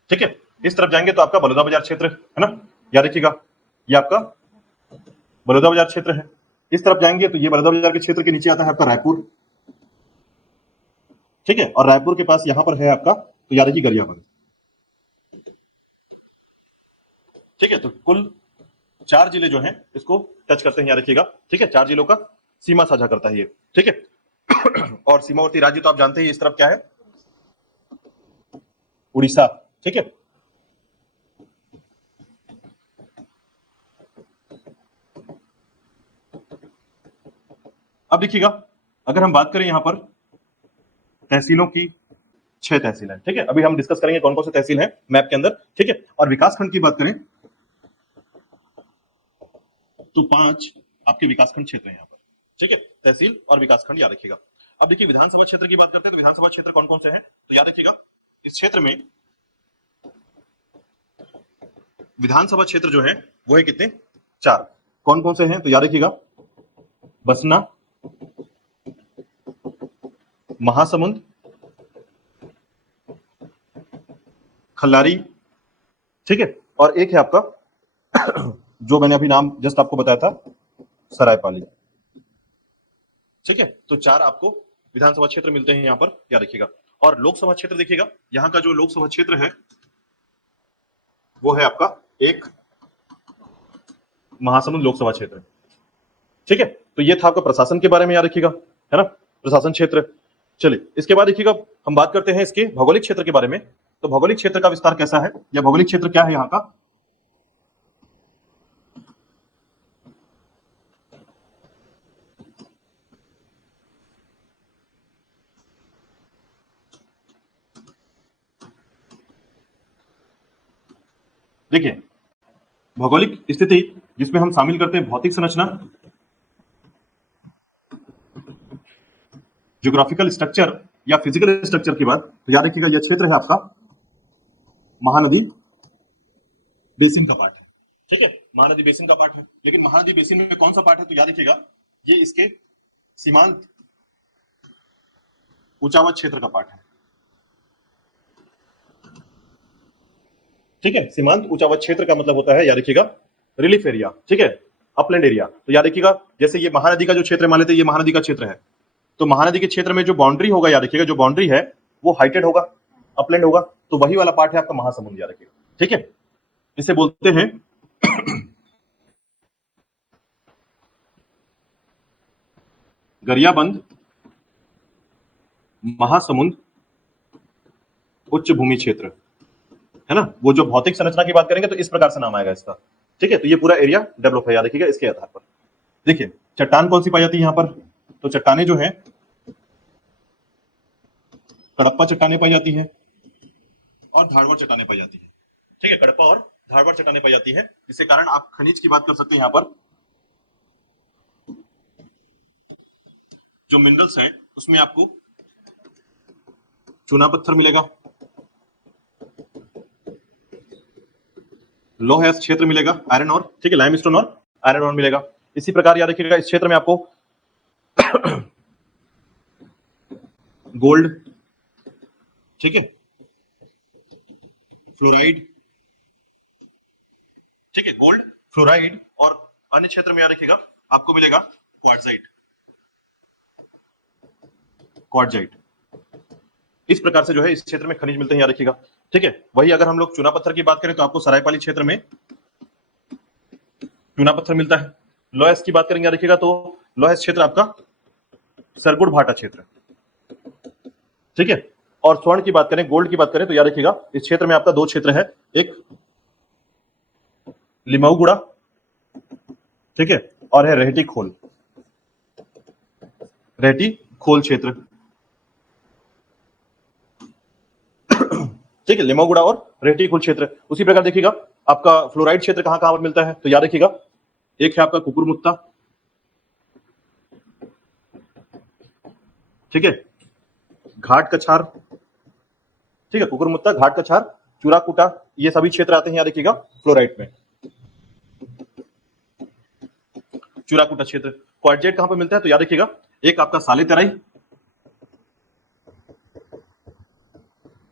ठीक है, इस तरफ जाएंगे तो आपका बलौदा बाजार क्षेत्र है ना, याद रखिएगा ये आपका बलौदा बाजार क्षेत्र है। इस तरफ जाएंगे तो ये बलौदा बाजार के क्षेत्र के नीचे आता है आपका रायपुर। ठीक है, और रायपुर के पास यहां पर है आपका, तो याद रखिए गरियाबंद। ठीक है, तो कुल 4 जिले जो हैं इसको टच करते हैं, याद रखिएगा। ठीक है, 4 जिलों का सीमा साझा करता है ये। ठीक है, और सीमावर्ती राज्य तो आप जानते हैं इस तरफ क्या है, उड़ीसा। ठीक है, अब देखिएगा अगर हम बात करें यहां पर तहसीलों की, 6 तहसील है। ठीक है, अभी हम डिस्कस करेंगे कौन कौन से तहसील हैं मैप के अंदर। ठीक है, और विकासखंड की बात करें तो 5 आपके विकासखंड क्षेत्र है यहाँ पर। ठीक है, तहसील और विकासखंड याद रखिएगा। अब देखिए विधानसभा क्षेत्र की बात करते हैं, तो विधानसभा क्षेत्र कौन कौन से हैं, तो याद रखिएगा इस क्षेत्र में विधानसभा क्षेत्र जो है वो है कितने, 4। कौन कौन से हैं, तो याद रखिएगा बसना, महासमुंद, खल्लारी, ठीक है, और एक है आपका जो मैंने अभी नाम जस्ट आपको बताया था, सरायपाली। ठीक है, तो 4 आपको विधानसभा क्षेत्र मिलते हैं यहां पर, याद रखिएगा। और लोकसभा क्षेत्र देखिएगा, यहां का जो लोकसभा क्षेत्र है वो है आपका एक महासमुंद लोकसभा क्षेत्र। ठीक है, तो ये था आपका प्रशासन के बारे में, याद रखिएगा, है ना, प्रशासन क्षेत्र। चलिए इसके बाद देखिएगा हम बात करते हैं इसके भौगोलिक क्षेत्र के बारे में। तो भौगोलिक क्षेत्र का विस्तार कैसा है या भौगोलिक क्षेत्र क्या है यहाँ का, देखिए भौगोलिक स्थिति जिसमें हम शामिल करते हैं भौतिक संरचना, ज्योग्राफिकल स्ट्रक्चर या फिजिकल स्ट्रक्चर की बात, तो याद रखिएगा यह क्षेत्र है आपका महानदी बेसिन का पार्ट है। ठीक है, महानदी बेसिन का पार्ट है। लेकिन महानदी बेसिन में कौन सा पार्ट है, तो याद रखिएगा ये इसके सीमांत ऊंचावत क्षेत्र का पार्ट है। ठीक है, सीमांत ऊंचावत क्षेत्र का मतलब होता है, याद रखिएगा, रिलीफ एरिया। ठीक है, अपलैंड एरिया। तो याद रखिएगा जैसे ये महानदी का जो क्षेत्र मान लेते हैं, ये महानदी का क्षेत्र है, तो महानदी के क्षेत्र में जो बाउंड्री होगा, याद रखिएगा जो बाउंड्री है वो हाइटेड होगा, अपलैंड होगा, तो वही वाला पार्ट है आपका महासमुंद, याद रखिएगा। ठीक है, इसे बोलते हैं गरियाबंद महासमुंद उच्च भूमि क्षेत्र, है ना। वो जो भौतिक संरचना की बात करेंगे तो इस प्रकार से नाम आएगा इसका। ठीक है, तो ये पूरा एरिया डेवलप है, याद रखिएगा इसके आधार पर। देखिए चट्टान कौन सी पाई जाती है यहाँ पर, तो चट्टाने जो है कडप्पा चट्टाने पाई जाती है और धारवाड़ चट्टाने पाई जाती है। ठीक है, कडप्पा और धारवाड़ चट्टाने पाई जाती है, जिसके कारण आप खनिज की बात कर सकते हैं। यहाँ पर जो मिनरल्स हैं उसमें आपको चूना पत्थर मिलेगा, लौह अयस्क क्षेत्र मिलेगा, आयरन और, ठीक है, लाइमस्टोन और आयरन और मिलेगा। इसी प्रकार याद रखिएगा इस क्षेत्र में आपको गोल्ड, ठीक है, फ्लोराइड, ठीक है, गोल्ड, फ्लोराइड और अन्य क्षेत्र में याद रखिएगा आपको मिलेगा क्वार्ट्जाइट। क्वार्ट्जाइट इस प्रकार से जो है इस क्षेत्र में खनिज मिलते हैं, याद रखिएगा। ठीक है, वही अगर हम लोग चूना पत्थर की बात करें तो आपको सरायपाली क्षेत्र में चूना पत्थर मिलता है। लौह अयस्क की बात करेंगे, याद रखिएगा, तो लौह अयस्क क्षेत्र आपका सरगुड़ भाटा क्षेत्र। ठीक है, और स्वर्ण की बात करें, गोल्ड की बात करें तो याद रखिएगा इस क्षेत्र में आपका दो क्षेत्र है, एक लिमाऊगुड़ा, ठीक है, और है रेहटी खोल, रेहटी खोल क्षेत्र। ठीक है, लिमाऊगुड़ा और रेहटी खोल क्षेत्र। उसी प्रकार देखिएगा आपका फ्लोराइड क्षेत्र कहां कहां पर मिलता है, तो याद रखिएगा एक है आपका कुकुरमुत्ता, ठीक है, घाट कछार, ठीक है, कुकुरमुत्ता, घाट कछार, चूराकुटा, ये सभी क्षेत्र आते हैं, याद रखिएगा फ्लोराइड में। चूराकुटा क्षेत्र। क्वार्ट्जाइट कहां पर मिलता है, तो याद रखिएगा एक आपका साले तराई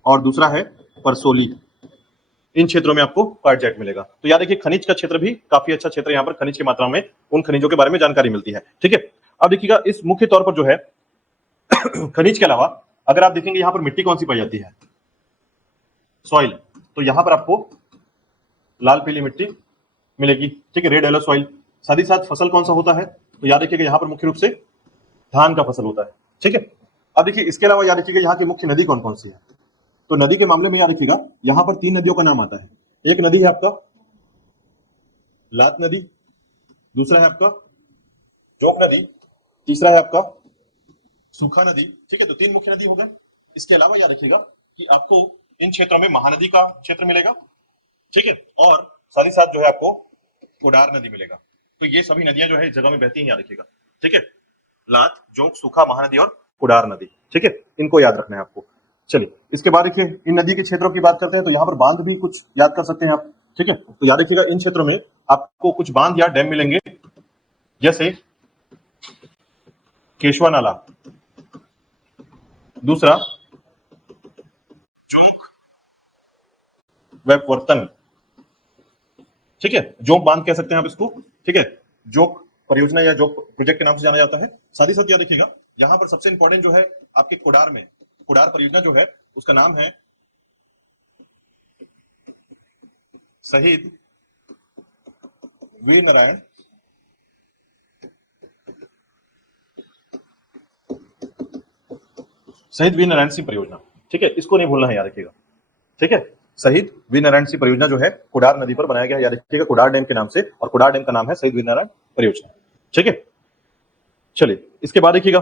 और दूसरा है परसोली। इन क्षेत्रों में आपको क्वार्ट्जाइट मिलेगा। तो याद रखिए खनिज का क्षेत्र भी काफी अच्छा क्षेत्र है, यहाँ पर खनिज की मात्रा में उन खनिजों के बारे में जानकारी मिलती है। ठीक है, अब देखिएगा इस मुख्य तौर पर जो है खनिज के अलावा अगर आप देखेंगे यहाँ पर मिट्टी कौन सी पाई जाती है, सॉइल, तो यहाँ पर आपको लाल पीली मिट्टी मिलेगी। ठीक है, रेड येलो सॉइल। साथ ही साथ फसल कौन सा होता है, तो याद रखिएगा यहाँ पर मुख्य रूप से धान का फसल होता है। ठीक है, अब देखिए इसके अलावा याद रखिएगा यहाँ की मुख्य नदी कौन कौन सी है, तो नदी के मामले में याद रखिएगा यहां पर तीन नदियों का नाम आता है। एक नदी है आपका लात नदी, दूसरा है आपका जोक नदी, तीसरा है आपका सूखा नदी। ठीक है, तो तीन मुख्य नदी हो गए। इसके अलावा याद रखिएगा कि आपको इन क्षेत्रों में महानदी का क्षेत्र मिलेगा, ठीक है, और साथ ही साथ जो है आपको कोडार नदी मिलेगा। तो ये सभी नदियां जो है इस जगह में बहती हैं, याद रखिएगा। ठीक है, लात, जोक, सूखा, महानदी और कोडार नदी। ठीक है, इनको याद रखना है आपको। चलिए इसके बाद देखिए इन नदी के क्षेत्रों की बात करते हैं, तो यहाँ पर बांध भी कुछ याद कर सकते हैं आप। ठीक है, तो याद रखिएगा इन क्षेत्रों में आपको कुछ बांध या डैम मिलेंगे, जैसे केशवा नाला, दूसरा जोक वेपवर्तन, ठीक है, जोक बांध कह सकते हैं आप इसको। ठीक है, जोक परियोजना या जोक प्रोजेक्ट के नाम से जाना जाता है। साथ ही साथ याद रखिएगा यहाँ पर सबसे इंपॉर्टेंट जो है आपके कोडार में, कोडार परियोजना जो है उसका नाम है शहीद वीर नारायण शहीद वीर नारायण सिंह परियोजना। ठीक है, इसको नहीं भूलना है, याद रखिएगा। ठीक है, शहीद वीर नारायण सिंह परियोजना जो है कोडार नदी पर बनाया गया है, याद रखिएगा कोडार डैम के नाम से, और कोडार डैम का नाम है शहीद वीर नारायण परियोजना। ठीक है, चलिए इसके बाद देखिएगा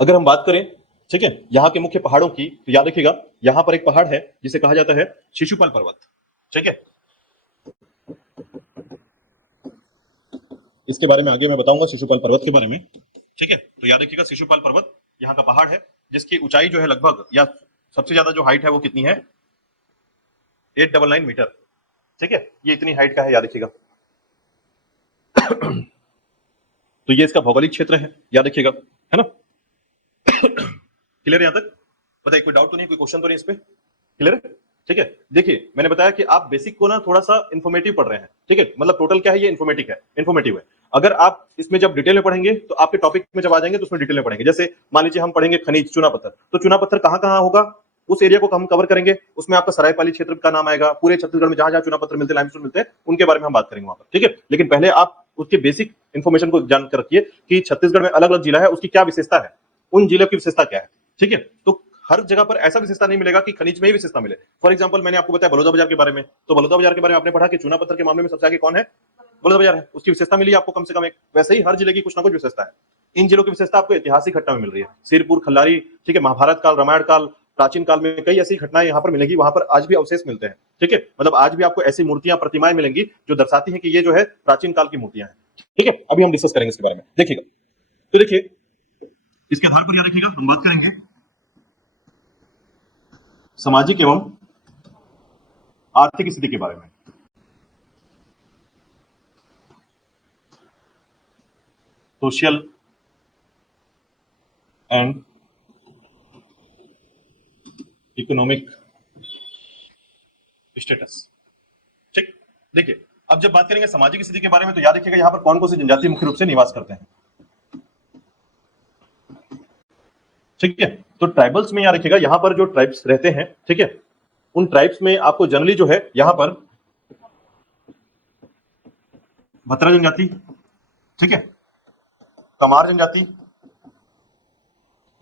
अगर हम बात करें, ठीक है, यहाँ के मुख्य पहाड़ों की, तो याद रखिएगा यहाँ पर एक पहाड़ है जिसे कहा जाता है शिशुपाल पर्वत। ठीक है, इसके बारे में आगे मैं बताऊंगा शिशुपाल पर्वत के बारे में। ठीक है, तो याद रखिएगा शिशुपाल पर्वत यहाँ का पहाड़ है जिसकी ऊंचाई जो है लगभग, या सबसे ज्यादा जो हाइट है वो कितनी है, 899 मीटर, ठीक है, ये इतनी हाइट का है, याद रखिएगा। तो ये इसका भौगोलिक क्षेत्र है, याद रखिएगा, है ना। क्लियर है यहां तक? बताइए कोई डाउट तो नहीं, कोई क्वेश्चन तो नहीं इस पे? क्लियर है? ठीक है, देखिए मैंने बताया कि आप बेसिक को ना थोड़ा सा इन्फॉर्मेटिव पढ़ रहे हैं, ठीक है, मतलब टोटल क्या है, ये इन्फॉर्मेटिव है। अगर आप इसमें जब डिटेल में पढ़ेंगे तो आपके टॉपिक में जब आ जाएंगे तो उसमें डिटेल में पढ़ेंगे। जैसे मान लीजिए हम पढ़ेंगे खनिज चूना पत्थर, तो चूना पत्थर कहां कहां होगा, उस एरिया को हम कवर करेंगे, उसमें आपका सरायपाली क्षेत्र का नाम आएगा, पूरे छत्तीसगढ़ में जहां जहां चूना पत्थर मिलते हैं, लाइमस्टोन मिलते हैं, उनके बारे में हम बात करेंगे वहां पर, ठीक है। लेकिन पहले आप उसके बेसिक इन्फॉर्मेशन को जान कर रखिए कि छत्तीसगढ़ में अलग अलग जिला है, उसकी क्या विशेषता है, उन जिलों की विशेषता क्या है, ठीक है। तो हर जगह पर ऐसा विशेषता नहीं मिलेगा कि खनिज में ही विशेषता मिले। फॉर एग्जांपल मैंने आपको बताया बलौदा बाजार के बारे में, तो बलौदा बाजार के बारे में आपने पढ़ा कि चूना पत्थर के मामले में सबसे आगे कौन है, बलौदा बाजार है, उसकी विशेषता मिली आपको कम से कम एक। वैसे ही हर जिले की कुछ ना कुछ विशेषता है। इन जिलों की विशेषता आपको ऐतिहासिक घटना में मिल रही है, सिरपुर, खल्लारी, ठीक है, महाभारत काल, रामायण काल, प्राचीन काल में कई ऐसी घटनाएं यहाँ पर मिलेगी, वहां पर आज भी अवशेष मिलते हैं, ठीक है, मतलब आज भी आपको ऐसी मूर्तियां, प्रतिमाएं मिलेंगी जो दर्शाती हैं कि ये जो है प्राचीन काल की मूर्तियां हैं, ठीक है। अभी हम डिस्कस करेंगे इसके बारे में, देखिएगा। तो देखिए इसके आधार पर याद रखिएगा हम बात करेंगे सामाजिक एवं आर्थिक स्थिति के बारे में। सोशल एंड इकोनॉमिक स्टेटस, ठीक। देखिए अब जब बात करेंगे सामाजिक स्थिति के बारे में तो याद रखिएगा यहाँ पर कौन कौन सी जनजाति मुख्य रूप से निवास करते हैं, ठीक है। तो ट्राइबल्स में याद रखिएगा यहाँ पर जो ट्राइब्स रहते हैं, ठीक है, उन ट्राइब्स में आपको जनरली जो है यहाँ पर भतरा जनजाति, ठीक है, कमार जनजाति,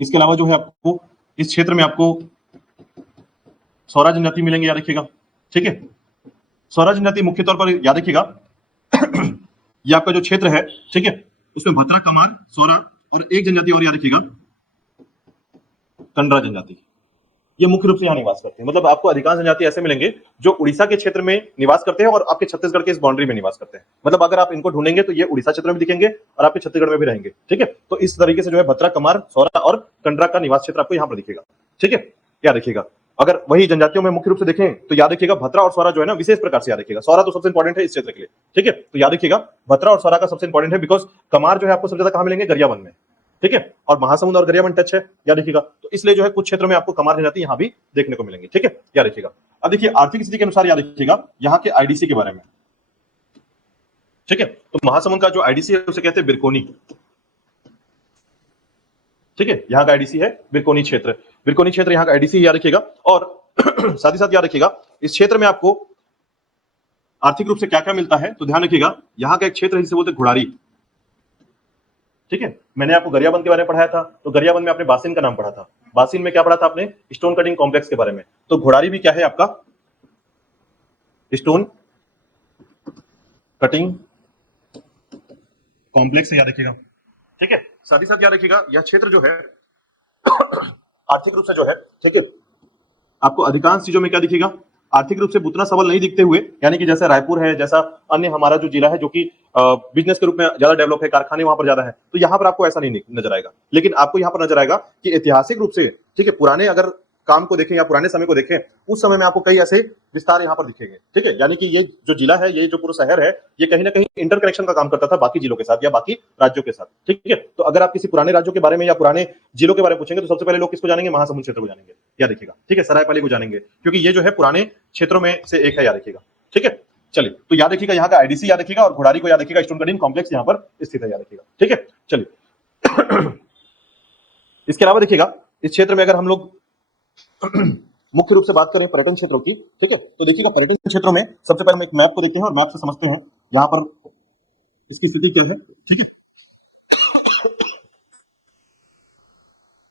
इसके अलावा जो है आपको इस क्षेत्र में आपको सौरा जनजाति मिलेंगे, याद रखिएगा, ठीक है। सौरा जनजाति मुख्य तौर पर याद रखिएगा ये आपका जो क्षेत्र है, ठीक है, उसमें भतरा, कमार, सौरा और एक जनजाति और याद रखिएगा कंडरा जनजाति, ये मुख्य रूप से यहाँ निवास करते हैं। मतलब आपको अधिकांश जनजाति ऐसे मिलेंगे जो उड़ीसा के क्षेत्र में निवास करते हैं और आपके छत्तीसगढ़ के इस बाउंड्री में निवास करते हैं। मतलब अगर आप इनको ढूंढेंगे तो ये उड़ीसा क्षेत्र में दिखेंगे और आपके छत्तीसगढ़ में भी रहेंगे, ठीक है। तो इस तरीके से जो है भतरा, कमार, सौरा और कंडरा का निवास क्षेत्र आपको यहाँ पर दिखेगा, ठीक है, याद रखिएगा। अगर वही जनजातियों में मुख्य रूप से देखें तो याद रखिएगा भतरा और सौरा जो है ना विशेष प्रकार से याद रखिएगा। सौरा तो सबसे इंपॉर्टेंट है इस क्षेत्र के लिए, ठीक है, तो याद रखिएगा भतरा और सौरा का सबसे इंपॉर्टेंट है, बिकॉज कमार जो है आपको सबसे ज्यादा कहां मिलेंगे, गरियाबंद में, ठीक है, और महासमुंद और गरियाबंद टच है, याद रखिएगा। तो इसलिए जो है कुछ क्षेत्रों में आपको कमार जनजाति यहाँ भी देखने को मिलेंगे, ठीक है, याद रखिएगा। अब देखिए आर्थिक स्थिति के अनुसार याद रखिएगा यहाँ के आईडीसी के बारे में, ठीक है। तो महासमुंद का जो आईडीसी है उसे कहते हैं बिरकोनी, ठीक है, यहाँ का आईडीसी है बिरकोनी क्षेत्र। बिरकोनी क्षेत्र यहाँ का आईडीसी याद रखिएगा। और साथ ही साथ याद रखिएगा इस क्षेत्र में आपको आर्थिक रूप से क्या क्या मिलता है, तो ध्यान रखिएगा यहाँ का एक क्षेत्र है जिसे बोलते हैं घुड़ारी, ठीक है। मैंने आपको गरियाबंद के बारे में पढ़ाया था, तो गरियाबंद में आपने बासिन का नाम पढ़ा था, बासिन में क्या पढ़ा था आपने, स्टोन कटिंग कॉम्प्लेक्स के बारे में। तो घुड़ारी भी क्या है आपका, स्टोन कटिंग कॉम्प्लेक्स है, याद रखिएगा, ठीक है। साथ ही साथ याद रखिएगा यह क्षेत्र जो है आर्थिक रूप से जो है, ठीक है, आपको अधिकांश चीजों में क्या दिखेगा, आर्थिक रूप से उतना सबल नहीं दिखते हुए, यानी कि जैसे रायपुर है, जैसा अन्य हमारा जो जिला है जो कि बिजनेस के रूप में ज्यादा डेवलप है, कारखाने वहां पर ज्यादा है, तो यहाँ पर आपको ऐसा नहीं नजर आएगा। लेकिन आपको यहाँ पर नजर आएगा कि ऐतिहासिक रूप से, ठीक है, पुराने अगर काम को देखें या पुराने समय को देखें, उस समय में आपको कई ऐसे विस्तार यहाँ पर दिखेंगे, ठीक है। यानी कि ये जो जिला है, ये जो पूरा शहर है, ये कहीं ना कहीं इंटरकनेक्शन का काम करता था बाकी जिलों के साथ या बाकी राज्यों के साथ, ठीक है। तो अगर आप किसी पुराने राज्यों के बारे में या पुराने जिलों के बारे में पूछेंगे तो सबसे पहले लोग किसको जानेंगे, महासमुंद क्षेत्र को जानेंगे, याद रखिएगा, ठीक है, सरायपाली को जानेंगे, क्योंकि ये जो है पुराने क्षेत्रों में से एक है, याद रखिएगा, ठीक है। चलिए तो याद रखिएगा यहाँ का आईडीसी याद रखिएगा और घुड़ारी को याद रखिएगा, स्टोन कटिंग कॉम्प्लेक्स यहाँ पर स्थित है, याद रखिएगा, ठीक है। चलिए इसके अलावा देखिएगा इस क्षेत्र में अगर हम लोग मुख्य रूप से बात करें पर्यटन क्षेत्रों की, ठीक है, तो देखिएगा पर्यटन क्षेत्रों में सबसे पहले हम एक मैप को देखते हैं और मैप से समझते हैं यहाँ पर इसकी स्थिति क्या है, ठीक है।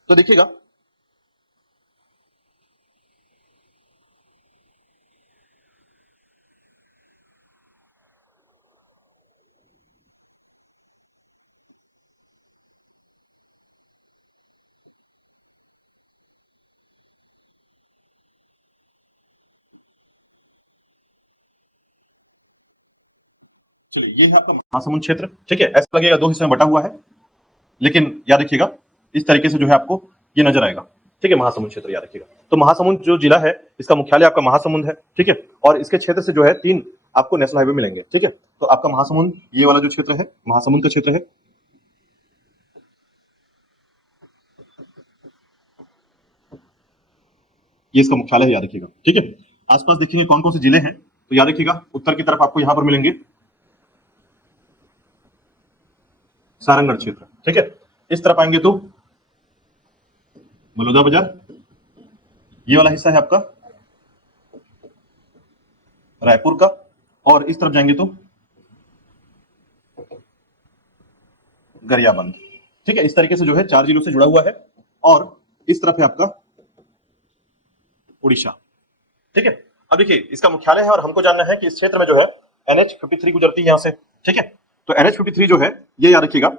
तो देखिएगा चलिए ये है आपका महासमुंद क्षेत्र, ठीक है, ऐसा लगेगा दो हिस्से में बटा हुआ है, लेकिन याद रखिएगा इस तरीके से जो है आपको ये नजर आएगा, ठीक है, महासमुंद क्षेत्र याद रखिएगा। तो महासमुंद जो जिला है इसका मुख्यालय आपका महासमुंद है, ठीक है, और इसके क्षेत्र से जो है 3 आपको नेशनल हाईवे मिलेंगे, ठीक है। तो आपका महासमुंद ये वाला जो क्षेत्र है महासमुंद का क्षेत्र है, ये इसका मुख्यालय है, याद रखिएगा, ठीक है। आसपास देखेंगे कौन कौन से जिले हैं, तो याद रखिएगा उत्तर की तरफ आपको यहां पर मिलेंगे सारंगढ़ क्षेत्र, ठीक है। इस तरफ आएंगे तो बलौदाबाजार, ये वाला हिस्सा है आपका रायपुर का, और इस तरफ जाएंगे तो गरियाबंद, ठीक है। इस तरीके से जो है 4 जिलों से जुड़ा हुआ है, और इस तरफ है आपका उड़ीसा, ठीक है। अब देखिए इसका मुख्यालय है, और हमको जानना है कि इस क्षेत्र में जो है NH53 गुजरती है यहां से, ठीक है। तो NH53 जो है ये याद रखिएगा,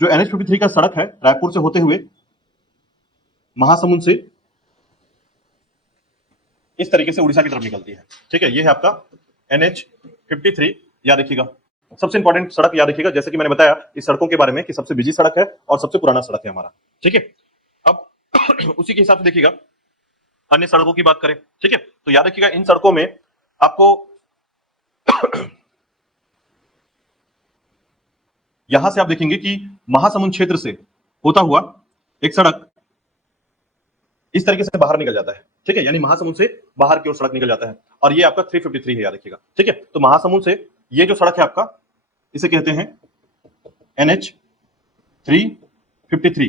जो NH53 का सड़क है रायपुर से होते हुए महासमुंद से इस तरीके से उड़ीसा की तरफ निकलती है, ठीक है। ये है आपका NH53, याद रखिएगा। सबसे इंपॉर्टेंट सड़क याद रखिएगा, जैसे कि मैंने बताया इस सड़कों के बारे में कि सबसे बिजी सड़क है और सबसे पुराना सड़क है हमारा, ठीक है। अब उसी के हिसाब से देखिएगा अन्य सड़कों की बात करें, ठीक है, तो याद रखिएगा इन सड़कों में आपको यहां से आप देखेंगे कि महासमुंद क्षेत्र से होता हुआ एक सड़क इस तरीके से बाहर निकल जाता है, ठीक है, यानी महासमुंद से बाहर की ओर सड़क निकल जाता है, और ये आपका 353 है, याद रखिएगा, ठीक है। तो महासमुंद से ये जो सड़क है आपका इसे कहते हैं NH353,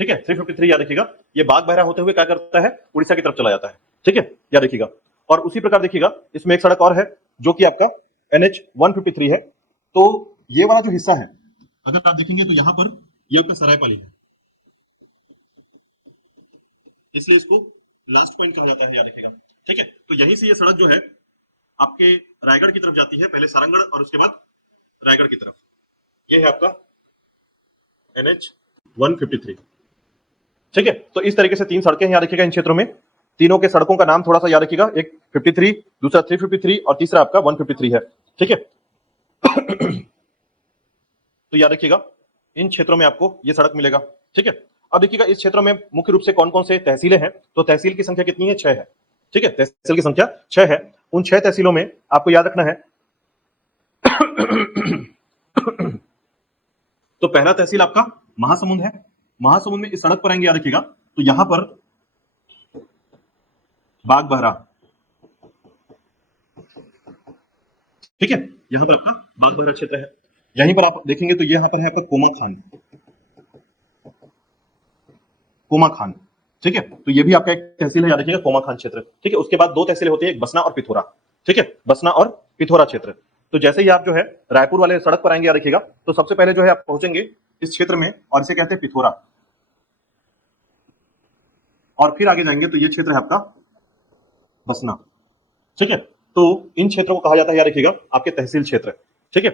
ठीक है, 353 याद रखिएगा। ये बागबहरा होते हुए क्या करता है, उड़ीसा की तरफ चला जाता है, ठीक है, याद रखिएगा। और उसी प्रकार देखिएगा इसमें एक सड़क और है जो कि आपका NH153 है। तो ये वाला जो हिस्सा है अगर आप देखेंगे तो यहां पर ये आपका सरायपाली है, इसलिए इसको लास्ट पॉइंट कहा जाता है, याद रखिएगा, ठीक है। तो यहीं से ये सड़क जो है आपके रायगढ़ की तरफ जाती है, पहले सारंगढ़ और उसके बाद रायगढ़ की तरफ। ये है आपका NH153, ठीक है। तो इस तरीके से 3 सड़कें याद रखिएगा इन क्षेत्रों में। तीनों के सड़कों का नाम थोड़ा सा याद रखिएगा, एक 53, दूसरा 353 और तीसरा आपका 153 है, ठीक है। तो याद रखिएगा इन क्षेत्रों में आपको ये सड़क मिलेगा, ठीक है। अब देखिएगा इस क्षेत्रों में मुख्य रूप से कौन कौन से तहसीलें हैं, तो तहसील की संख्या कितनी है, 6 है, ठीक है, तहसील की संख्या 6 है। उन 6 तहसीलों में आपको याद रखना है तो पहला तहसील आपका महासमुंद है। महासमुंद में इस सड़क पर आएंगे, याद रखिएगा, तो यहां पर बागबहरा, ठीक है, यहां पर आपका बागबहरा क्षेत्र है। यहीं पर आप देखेंगे तो यहां पर है आपका कोमाखान, ठीक है। तो ये भी आपका एक तहसील है, याद रखिएगा, कोमाखान क्षेत्र, ठीक है। उसके बाद 2 तहसीलें होती है, एक बसना और पिथौरा, ठीक है, बसना और पिथौरा क्षेत्र। तो जैसे ही आप जो है रायपुर वाले सड़क पर आएंगे, याद रखिएगा, तो सबसे पहले जो है आप पहुंचेंगे इस क्षेत्र में और इसे कहते हैं पिथौरा, और फिर आगे जाएंगे तो ये क्षेत्र है आपका बसना, ठीक है। तो इन क्षेत्रों को कहा जाता है, याद रखिएगा, आपके तहसील क्षेत्र, ठीक है।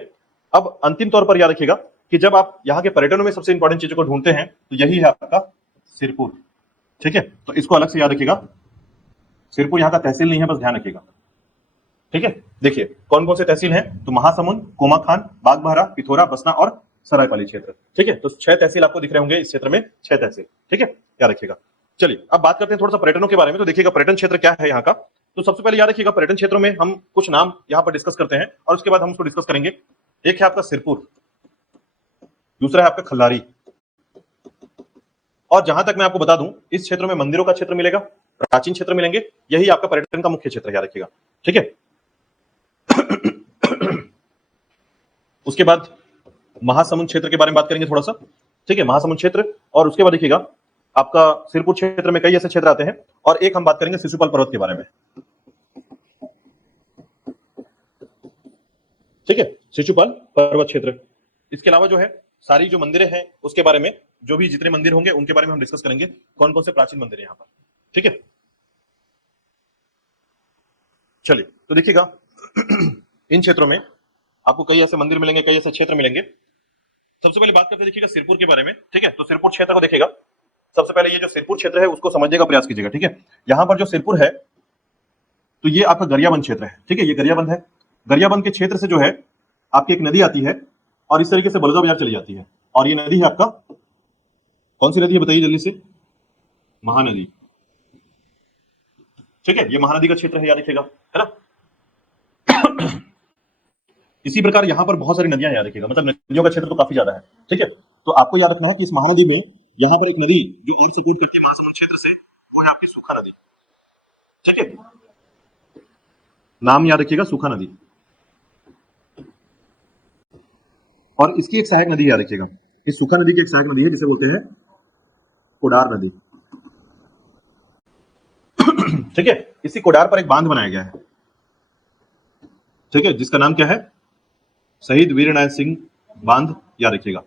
अब अंतिम तौर पर याद रखिएगा कि जब आप यहाँ के पर्यटनों में सबसे इंपॉर्टेंट चीजों को ढूंढते हैं तो यही है आपका सिरपुर, ठीक है। तो इसको अलग से याद रखिएगा, सिरपुर यहाँ का तहसील नहीं है, बस ध्यान रखिएगा, ठीक है। देखिए कौन कौन से तहसील हैं, तो महासमुंद, कोमाखान, बागबहरा, पिथौरा, बसना और सरायपाली क्षेत्र, ठीक है। तो 6 तहसील आपको दिख रहे होंगे इस क्षेत्र में, 6 तहसील, ठीक है, याद रखिएगा। चलिए अब बात करते हैं थोड़ा सा पर्यटनों के बारे में। तो देखिएगा पर्यटन क्षेत्र क्या है यहाँ का, तो सबसे पहले याद रखिएगा पर्यटन क्षेत्रों में हम कुछ नाम यहाँ पर डिस्कस करते हैं और उसके बाद हम उसको डिस्कस करेंगे। एक है आपका सिरपुर, दूसरा है आपका खल्लारी, और जहां तक मैं आपको बता दूं इस क्षेत्र में मंदिरों का क्षेत्र मिलेगा, प्राचीन क्षेत्र मिलेंगे, यही आपका पर्यटन का मुख्य क्षेत्र है, याद रखिएगा, ठीक है। उसके बाद महासमुंद क्षेत्र के बारे में बात करेंगे थोड़ा सा, ठीक है, महासमुंद क्षेत्र। और उसके बाद देखिएगा आपका सिरपुर क्षेत्र में कई ऐसे क्षेत्र आते हैं, और एक हम बात करेंगे शिशुपाल पर्वत के बारे में, ठीक है, शिशुपाल पर्वत क्षेत्र। इसके अलावा जो है सारी जो मंदिरें हैं उसके बारे में, जो भी जितने मंदिर होंगे उनके बारे में हम डिस्कस करेंगे, कौन कौन से प्राचीन मंदिर है यहाँ पर, ठीक है। चलिए तो देखिएगा इन क्षेत्रों में आपको कई ऐसे मंदिर मिलेंगे, कई ऐसे क्षेत्र मिलेंगे। सबसे पहले बात करते हैं देखिएगा सिरपुर के बारे में, ठीक है। तो सिरपुर क्षेत्र को देखिएगा, सबसे पहले ये जो सिरपुर क्षेत्र है उसको समझने का प्रयास कीजिएगा, ठीक है। यहाँ पर जो सिरपुर है तो ये आपका गरियाबंद क्षेत्र है, ठीक है, ये गरियाबंद है। गरियाबंद के क्षेत्र से जो है आपकी एक नदी आती है और इस तरीके से बलौदाबाजार चली जाती है, और ये नदी है आपका, कौन सी नदी है बताइए जल्दी से, महानदी, ठीक है, ये महानदी का क्षेत्र है, याद रखिएगा, है ना। इसी प्रकार यहां पर बहुत सारी नदियां, याद रखिएगा, मतलब नदियों का क्षेत्र तो काफी ज्यादा है, ठीक है। तो आपको याद रखना है कि इस महानदी में यहां पर एक नदी जो और सपोर्ट करती है महासमुंद क्षेत्र से, वो है आपकी सूखा नदी, ठीक है। नाम याद रखिएगा, सूखा नदी। और इसकी एक सहायक नदी याद रखिएगा, इस सूखा नदी की एक सहायक नदी है जिसे बोलते हैं कोडार नदी, ठीक है। इसी कोडार पर एक बांध बनाया गया है, ठीक है, जिसका नाम क्या है, शहीद वीरनारायण सिंह बांध, याद रखिएगा,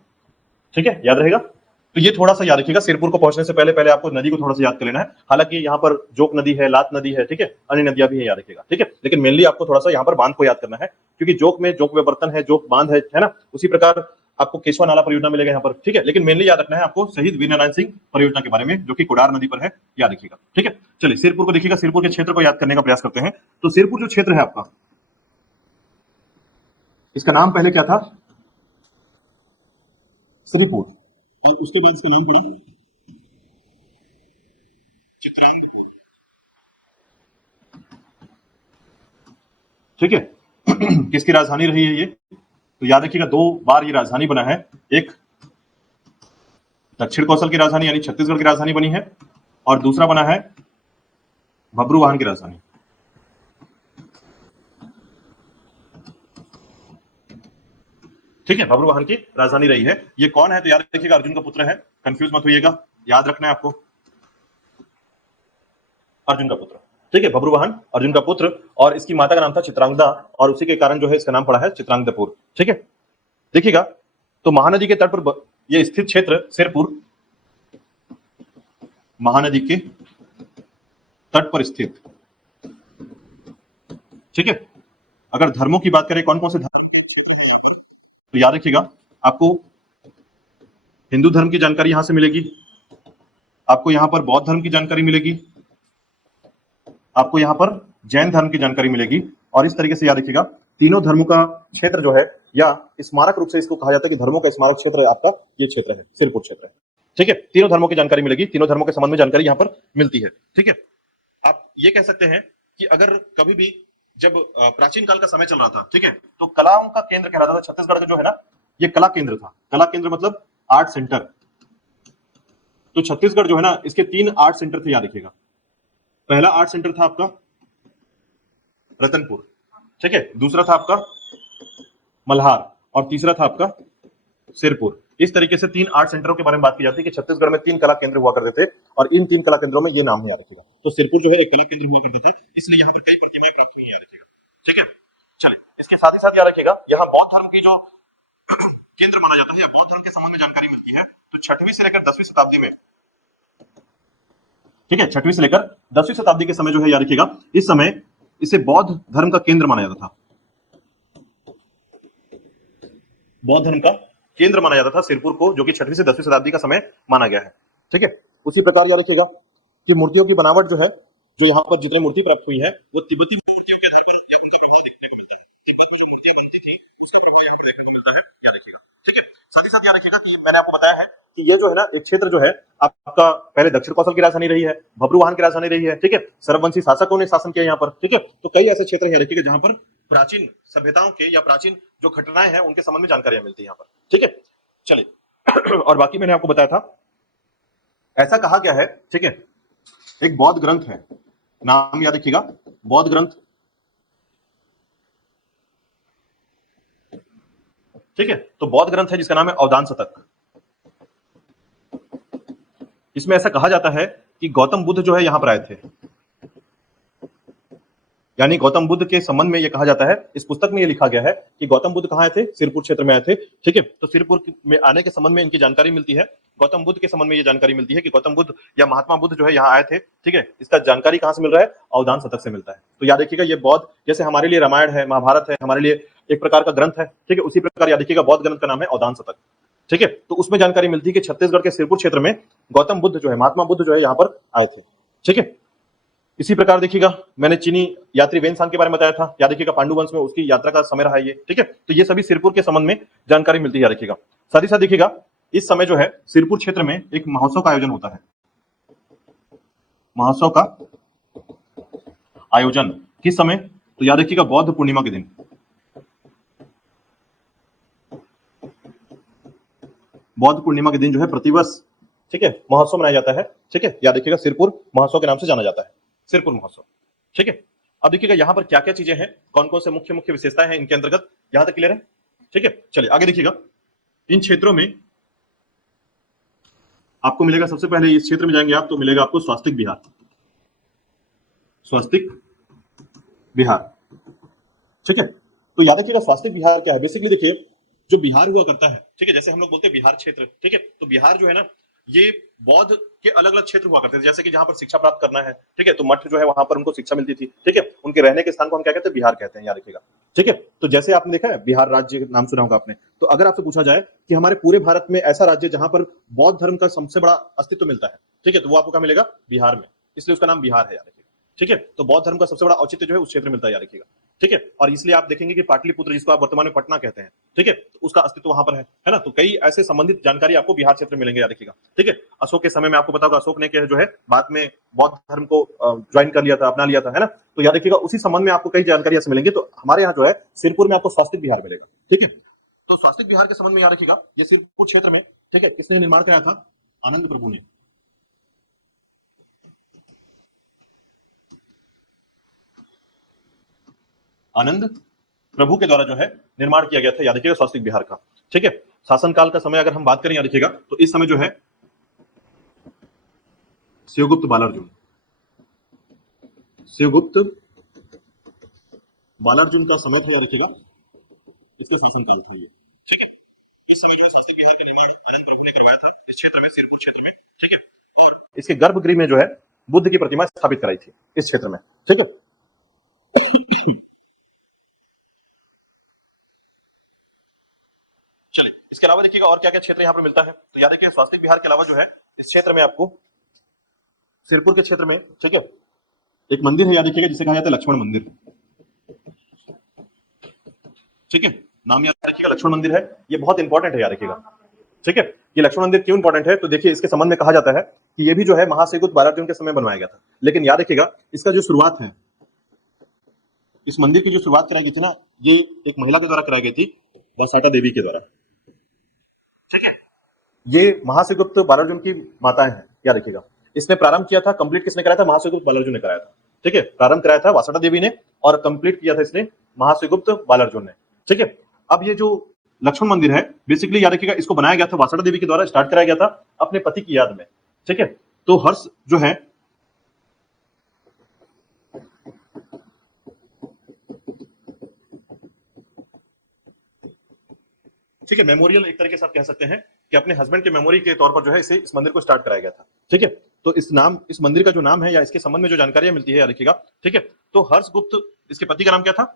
ठीक है, याद रहेगा। तो ये थोड़ा सा याद रखिएगा, सिरपुर को पहुंचने से पहले पहले आपको नदी को थोड़ा सा याद कर लेना है। हालांकि यहाँ पर जोक नदी है, लात नदी है, ठीक है, अन्य नदियां भी है, याद रखिएगा, ठीक है। लेकिन मेनली आपको थोड़ा सा यहाँ पर बांध को याद करना है, क्योंकि जोक में जोक विवर्तन है, जोक बांध है ना। उसी प्रकार आपको केशवा नाला परियोजना मिलेगा यहाँ पर, ठीक है। लेकिन मेनली याद रखना है आपको शहीद वीरनारायण सिंह परियोजना के बारे में, जो कि कोडार नदी पर है, याद रखिएगा, ठीक है। चलिए सिरपुर को देखिएगा, सिरपुर के क्षेत्र को याद करने का प्रयास करते हैं। तो सिरपुर जो क्षेत्र है आपका, इसका नाम पहले क्या था, श्रीपुर, और उसके बाद इसका नाम पड़ा चित्रांगपुर, ठीक है। किसकी राजधानी रही है ये, तो याद रखिएगा 2 बार ये राजधानी बना है। एक दक्षिण कौशल की राजधानी यानी छत्तीसगढ़ की राजधानी बनी है, और दूसरा बना है बब्रुवाहन की राजधानी, ठीक है, बब्रुवाहन की राजधानी रही है। ये कौन है, तो याद रखिएगा अर्जुन का पुत्र है, कंफ्यूज मत होइएगा, याद रखना है आपको, अर्जुन का पुत्र, ठीक है, बब्रुवाहन अर्जुन का पुत्र, और इसकी माता का नाम था चित्रांगदा, और उसी के कारण जो है इसका नाम पड़ा है चित्रांगदपुर, ठीक है। देखिएगा, तो महानदी के तट पर यह स्थित क्षेत्र सिरपुर, महानदी के तट पर स्थित, ठीक है। अगर धर्मों की बात करें, कौन कौन से धर्म, तो याद रखिएगा आपको हिंदू धर्म की जानकारी यहां से मिलेगी, आपको यहां पर बौद्ध धर्म की जानकारी मिलेगी, आपको यहां पर जैन धर्म की जानकारी मिलेगी। और इस तरीके से याद रखिएगा तीनों धर्मों का क्षेत्र जो है, या स्मारक रूप से इसको कहा जाता है कि धर्मों का स्मारक क्षेत्र आपका ये क्षेत्र है, सिरपुर क्षेत्र है, ठीक है। तीनों धर्मों की जानकारी मिलेगी, तीनों धर्मों के संबंध में जानकारी यहां पर मिलती है, ठीक है। आप ये कह सकते हैं कि अगर कभी भी जब प्राचीन काल का समय चल रहा था, ठीक है, तो कलाओं का केंद्र कहलाता था छत्तीसगढ़ का जो है ना, ये कला केंद्र था। कला केंद्र मतलब आर्ट सेंटर। तो छत्तीसगढ़ जो है ना, इसके 3 आर्ट सेंटर थे, याद रखिएगा। पहला आर्ट सेंटर था आपका रतनपुर, ठीक है, दूसरा था आपका मल्हार, और तीसरा था आपका सिरपुर। इस तरीके से 3 आर्ट सेंटरों के बारे में बात की जाती है कि छत्तीसगढ़ में 3 कला केंद्र हुआ करते थे, और इन 3 कला केंद्रों में ये नाम है, याद रखिएगा। तो सिरपुर जो है एक कला केंद्र हुआ करता था, इसलिए यहाँ पर कई प्रतिमाएं प्राप्त हुई, याद रखिएगा, ठीक है। चलिए, इसके साथ ही साथ याद रखिएगा यहाँ बौद्ध धर्म की जो केंद्र माना जाता है, या बौद्ध धर्म के संबंध में जानकारी मिलती है, तो 6वीं से लेकर 10वीं शताब्दी में, ठीक है, 6वीं से लेकर 10वीं शताब्दी के समय जो है, याद रखिएगा इस समय इसे बौद्ध धर्म का केंद्र माना जाता था, बौद्ध धर्म का केंद्र माना जाता था सिरपुर को, जो कि 6वीं से 10वीं शताब्दी का समय माना गया है, ठीक है। उसी प्रकार याद रखिएगा कि मूर्तियों की बनावट जो है, जो यहाँ पर जितनी मूर्ति प्राप्त हुई है, वो तिब्बती मूर्तियों के आधार पर या उनका प्रभाव देखने को मिलता है। तिब्बत में मूर्तियां बनती थी, उसका प्रभाव यहाँ पर देखने को मिलता है, याद रखिएगा, ठीक है। साथ ही साथ याद रखिएगा कि मैंने आपको बताया है कि ये जो है ना, एक क्षेत्र जो है आपका पहले दक्षिण कौशल की राजधानी रही है, बब्रुवाहन की राजधानी रही है, ठीक है। सर्ववंशी शासकों ने शासन किया यहाँ पर, ठीक है। तो कई ऐसे क्षेत्र याद रखिएगा जहां पर प्राचीन सभ्यताओं के या प्राचीन जो घटनाएं हैं उनके संबंध में जानकारियां मिलती है यहाँ पर, ठीक है। चलिए, और बाकी मैंने आपको बताया था, ऐसा कहा गया है, ठीक है, एक बौद्ध ग्रंथ है, नाम याद रखिएगा, बौद्ध ग्रंथ, ठीक है। तो बौद्ध ग्रंथ है जिसका नाम है अवदान शतक। इसमें ऐसा कहा जाता है कि गौतम बुद्ध जो है यहां पर आए थे, यानी गौतम बुद्ध के संबंध में यह कहा जाता है, इस पुस्तक में यह लिखा गया है कि गौतम बुद्ध कहां आए थे, सिरपुर क्षेत्र में आए थे, ठीक है। तो सिरपुर में आने के संबंध में इनकी जानकारी मिलती है, गौतम बुद्ध के संबंध में यह जानकारी मिलती है कि गौतम बुद्ध या महात्मा बुद्ध जो है यहाँ आए थे, ठीक है। इसका जानकारी कहां से मिल रहा है, अवदान शतक से मिलता है। तो याद रखिएगा ये बौद्ध, जैसे हमारे लिए रामायण है, महाभारत है, हमारे लिए एक प्रकार का ग्रंथ है, ठीक है, उसी प्रकार याद रखिएगा बौद्ध ग्रंथ का नाम है अवदान शतक, ठीक है। तो उसमें जानकारी मिलती है कि छत्तीसगढ़ के सिरपुर क्षेत्र में गौतम बुद्ध जो है, महात्मा बुद्ध जो है यहाँ पर आए थे, ठीक है। इसी प्रकार देखिएगा मैंने चीनी यात्री वेनसांग के बारे में बताया था, याद रखिएगा पांडु वंश में उसकी यात्रा का समय रहा है ये, ठीक है। तो ये सभी सिरपुर के संबंध में जानकारी मिलती है, याद रखिएगा। साथ ही साथ देखिएगा इस समय जो है सिरपुर क्षेत्र में एक महोत्सव का आयोजन होता है, महोत्सव का आयोजन किस समय? तो याद रखिएगा बौद्ध पूर्णिमा के दिन। बौद्ध पूर्णिमा के दिन जो है प्रतिवर्ष, ठीक है, महोत्सव मनाया जाता है। ठीक है, याद रखिएगा सिरपुर महोत्सव के नाम से जाना जाता है, सिरपुर महोत्सव। ठीक है, अब देखिएगा यहाँ पर क्या क्या चीजें हैं, कौन कौन से मुख्य मुख्य विशेषताएं हैं इनके अंतर्गत, यहां तक क्लियर है? ठीक है, चलिए आगे देखिएगा। इन क्षेत्रों में आपको मिलेगा, सबसे पहले इस क्षेत्र में जाएंगे आप तो मिलेगा आपको स्वास्तिक विहार। स्वास्तिक विहार, ठीक है, तो याद रखिएगा स्वास्तिक विहार क्या है। बेसिकली देखिए जो बिहार हुआ करता है, ठीक है, जैसे हम लोग बोलते हैं बिहार क्षेत्र, ठीक है, तो बिहार जो है ना ये बौद्ध के अलग अलग क्षेत्र हुआ करते थे, जैसे कि जहां पर शिक्षा प्राप्त करना है, ठीक है, तो मठ जो है वहां पर उनको शिक्षा मिलती थी। ठीक है, उनके रहने के स्थान को हम क्या कहते हैं? बिहार कहते हैं, याद रखिएगा। ठीक है, तो जैसे आपने देखा है बिहार राज्य नाम सुना होगा आपने, तो अगर आपसे पूछा जाए कि हमारे पूरे भारत में ऐसा राज्य जहां पर बौद्ध धर्म का सबसे बड़ा अस्तित्व मिलता है, ठीक है, तो वो आपको क्या मिलेगा? बिहार में, इसलिए उसका नाम बिहार है, याद रखिएगा। ठीक है, तो बौद्ध धर्म का सबसे बड़ा औचित्य जो है उस क्षेत्र में मिलता है, याद रखिएगा। ठीक है, और इसलिए आप देखेंगे कि पाटलिपुत्र जिसको आप वर्तमान में पटना कहते हैं, ठीक है, तो उसका अस्तित्व वहां पर है ना, तो कई ऐसे संबंधित जानकारी आपको बिहार क्षेत्र में मिलेंगे, याद रखिएगा। ठीक है, अशोक के समय में आपको पता होगा अशोक ने जो है बाद में बौद्ध धर्म को ज्वाइन कर लिया था, अपना लिया था, है ना, तो याद रखिएगा उसी संबंध में आपको कई जानकारी ऐसे मिलेंगे। तो हमारे यहाँ जो है सिरपुर में आपको स्वास्तिक बिहार मिलेगा। ठीक है, तो स्वास्तिक बिहार के संबंध में याद रखिएगा ये सिरपुर क्षेत्र में, ठीक है, किसने निर्माण कराया था? आनंद प्रभु ने। आनंद प्रभु के द्वारा जो है निर्माण किया गया था, याद रखिएगा, स्वास्तिक बिहार का। ठीक है, शासनकाल का समय अगर हम बात करें, याद रखिएगा, तो इस समय जो है शिवगुप्त बालार्जुन, शिवगुप्त बालार्जुन का समय था, याद रखिएगा, इसके शासनकाल था ये। ठीक है, इस समय जो शास्त्रिक बिहार का निर्माण आनंद प्रभु ने करवाया था इस क्षेत्र में, सिरपुर क्षेत्र में। ठीक है, और इसके गर्भगृह में जो है बुद्ध की प्रतिमा स्थापित कराई थी इस क्षेत्र में। ठीक है, चलिए इसके अलावा देखिएगा और क्या क्या क्षेत्र यहाँ पर मिलता है, तो याद रखिए स्वास्तिक बिहार के अलावा जो है इस क्षेत्र में आपको सिरपुर के क्षेत्र में, ठीक है, एक मंदिर है, याद रखिएगा, जिसे कहा जाता है लक्ष्मण मंदिर। ठीक है, नाम याद रखिएगा, लक्ष्मण मंदिर है, ये बहुत इंपॉर्टेंट है, याद रखिएगा। ठीक है, ये लक्ष्मण मंदिर क्यों इंपॉर्टेंट है? तो देखिए इसके संबंध में कहा जाता है कि ये भी जो है महासेगुप्त बालार्जुन के समय बनवाया गया था, लेकिन याद रखिएगा इसका जो शुरुआत है, इस मंदिर की जो शुरुआत कराई गई थी ना, ये एक महिला के द्वारा कराई गई थी, वसाटा देवी के द्वारा। ठीक है, ये महासेगुप्त बालार्जुन की माताएं हैं, याद रखिएगा। इसने प्रारंभ किया था, कंप्लीट किसने कराया था? महासेगुप्त बालार्जुन ने कराया था। ठीक है, प्रारंभ कराया था वासटा देवी ने और कंप्लीट किया था इसने महासेगुप्त बालार्जुन ने। ठीक है, अब ये जो लक्ष्मण मंदिर है, बेसिकली याद रखिएगा इसको बनाया गया था वासटा देवी के द्वारा, स्टार्ट कराया गया था अपने पति की याद में। ठीक है, तो हर्ष जो है ठीक है, मेमोरियल एक तरीके से आप कह सकते हैं कि अपने हस्बैंड के मेमोरी के तौर पर जो है इसे इस मंदिर को स्टार्ट कराया गया था। ठीक है, तो इस मंदिर का जो नाम है या इसके संबंध में जो जानकारी मिलती है, याद रखिएगा। ठीक है, तो हर्षगुप्त, इसके पति का नाम क्या था?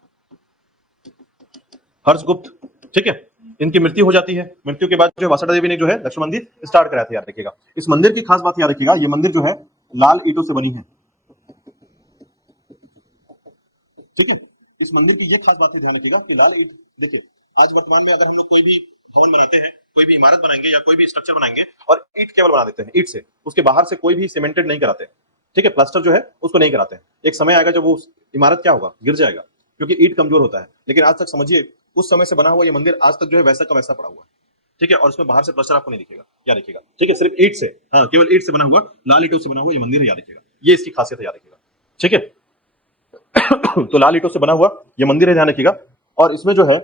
हर्षगुप्त। ठीक है, इनकी मृत्यु हो जाती है, मृत्यु के बाद जो वासुदा देवी ने जो है लक्ष्मण मंदिर स्टार्ट कराया था, याद रखिएगा। इस मंदिर की खास बात याद रखिएगा, ये मंदिर जो है लाल ईंटों से बनी है। ठीक है, इस मंदिर की ये खास बात है, ध्यान रखिएगा कि लाल ईंट, देखिए आज वर्तमान में अगर हम लोग कोई भी भवन बनाते हैं, कोई भी इमारत बनाएंगे या कोई भी स्ट्रक्चर बनाएंगे और ईंट केवल बना देते हैं, ईंट से, उसके बाहर से कोई भी सीमेंटेड नहीं कराते। ठीक है, प्लास्टर जो है उसको नहीं कराते। एक समय आएगा जब वो इमारत क्या होगा, गिर जाएगा, क्योंकि ईंट कमजोर होता है। लेकिन आज तक समझिए उस समय से बना हुआ ये मंदिर आज तक जो है वैसा का वैसा पड़ा हुआ है। ठीक है, और उसमें बाहर से प्लास्टर आपको नहीं दिखेगा, याद रखिएगा। ठीक है, सिर्फ ईंट से, हाँ केवल ईंट से बना हुआ, लाल ईंटों से बना हुआ ये मंदिर है, याद रखिएगा। ये इसकी खासियत है, याद रखिएगा। ठीक है, तो लाल ईंटों से बना हुआ ये मंदिर है, ध्यान रखिएगा। और इसमें जो है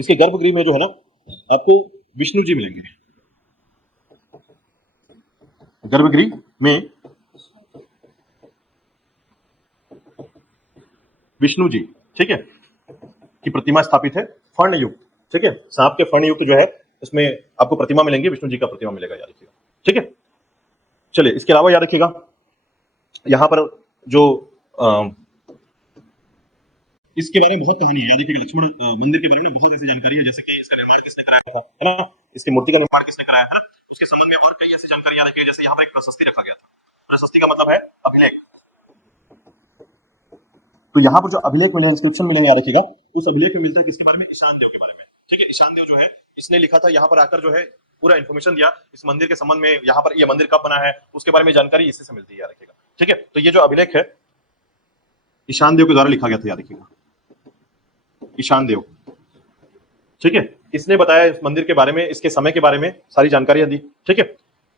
इसके गर्भगृह में जो है ना आपको विष्णु जी मिलेंगे, गर्भगृह में विष्णु जी, ठीक है, की प्रतिमा स्थापित है, फर्ण युक्त। ठीक है, सांप के फर्ण युक्त जो है इसमें आपको प्रतिमा मिलेंगी, विष्णु जी का प्रतिमा मिलेगा, याद रखिएगा। ठीक है, चलिए इसके अलावा याद रखिएगा यहां पर जो इसके बारे में बहुत कहानी है, याद रखिएगा। लक्ष्मण मंदिर के बारे में बहुत ऐसी जानकारी है, जैसे कि इसका निर्माण किसने कराया था, है ना, इसकी मूर्ति का निर्माण किसने कराया था, उसके संबंध में और कई ऐसी जानकारी याद रखिएगा। जैसे यहाँ पर एक प्रशस्ति रखा गया था, प्रशस्ति का मतलब है अभिलेख। तो यहाँ पर जो अभिलेख मिले, इंस्क्रिप्शन मिले, याद रखिएगा, उस अभिलेख में मिलता है किसके बारे में? ईशान देव के बारे में। ठीक है, ईशान देव जो है इसने लिखा था यहाँ पर आकर जो है पूरा इन्फॉर्मेशन दिया इस मंदिर के संबंध में, यहाँ पर ये मंदिर कब बना है उसके बारे में जानकारी इसी से मिलती है, याद रखिएगा। ठीक है, तो ये जो अभिलेख है ईशान देव के द्वारा लिखा गया था, याद रखिएगा, ईशान देव। ठीक है, इसने बताया इस मंदिर के बारे में, इसके समय के बारे में सारी जानकारियां दी। ठीक है,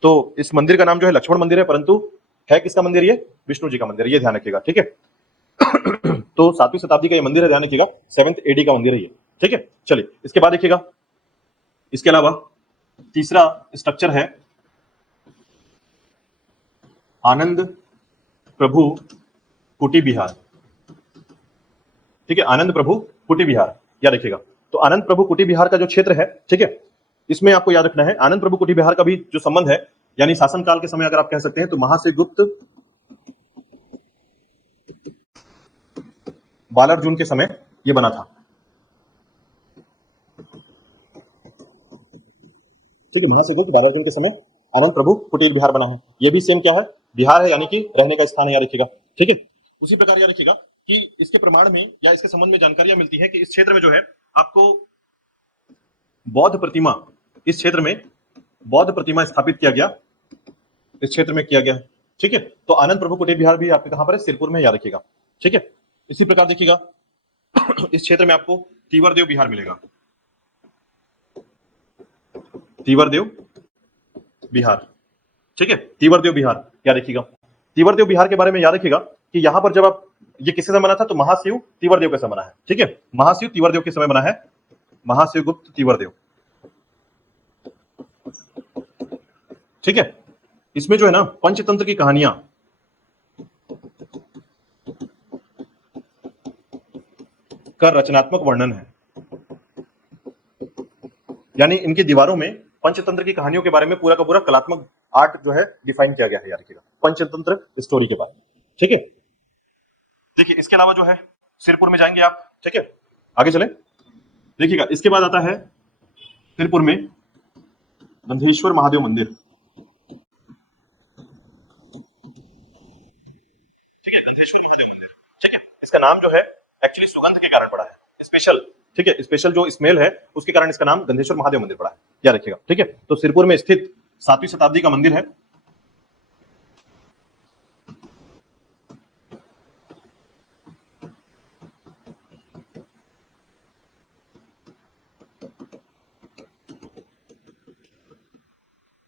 तो इस मंदिर का नाम जो है लक्ष्मण मंदिर है, परंतु है किसका मंदिर? ये विष्णु जी का मंदिर है, ये ध्यान रखिएगा। ठीक है, तो 7वीं शताब्दी का ये मंदिर है, ध्यान रखिएगा, 7th AD का मंदिर है ये। ठीक है, चलिए इसके बाद देखिएगा, इसके अलावा तीसरा स्ट्रक्चर है आनंद प्रभु कुटी विहार। ठीक है, आनंद प्रभु कुटी विहार, याद रखिएगा। तो आनंद प्रभु कुटी विहार का जो क्षेत्र है, ठीक है, इसमें आपको याद रखना है आनंद प्रभु कुटी विहार का भी जो संबंध है, यानी शासनकाल के समय अगर आप कह सकते हैं तो महासेगुप्त बालार्जुन के समय ये बना था। ठीक है, महासेगुप्त बालार्जुन के समय आनंद प्रभु कुटीर विहार बना है। ये भी सेम क्या है? विहार है, यानी कि रहने का स्थान है, याद रखिएगा। ठीक है, उसी प्रकार याद रखिएगा कि इसके प्रमाण में या इसके संबंध में जानकारियां मिलती है कि इस क्षेत्र में जो है आपको बौद्ध प्रतिमा, इस क्षेत्र में बौद्ध प्रतिमा स्थापित किया गया, इस क्षेत्र में किया गया। ठीक है, तो आनंद प्रभु कुटीर विहार भी आपके कहां पर है? सिरपुर में, याद रखिएगा। ठीक है, इसी प्रकार देखिएगा इस क्षेत्र में आपको तीवरदेव विहार मिलेगा, तीवरदेव विहार। ठीक है, तीवरदेव विहार याद रखिएगा। तीवरदेव विहार के बारे में याद रखिएगा कि यहां पर जब आप, ये किसके समय बना था? तो महाशिव तीवरदेव के समय बना है। ठीक है, महाशिव तीवरदेव के समय बना है, महाशिव गुप्त तीवरदेव। ठीक है, इसमें जो है ना पंचतंत्र की कहानियां, का रचनात्मक वर्णन है, यानी इनकी दीवारों में पंचतंत्र की कहानियों के बारे में पूरा का पूरा कलात्मक आर्ट जो है डिफाइन किया गया है, याद रखिएगा, पंचतंत्र स्टोरी के बारे में। ठीक है, देखिए इसके अलावा जो है सिरपुर में जाएंगे आप। ठीक है, आगे चले, देखिएगा इसके बाद आता है सिरपुर में गंधेश्वर महादेव मंदिर। ठीक है, गंधेश्वर महादेव मंदिर। ठीक है, इसका नाम जो है एक्चुअली सुगंध के कारण पड़ा है, स्पेशल। ठीक है, स्पेशल जो स्मेल है उसके कारण इसका नाम गंधेश्वर महादेव मंदिर पड़ा है, याद रखिएगा। ठीक है, तो सिरपुर में स्थित 7वीं शताब्दी का मंदिर है।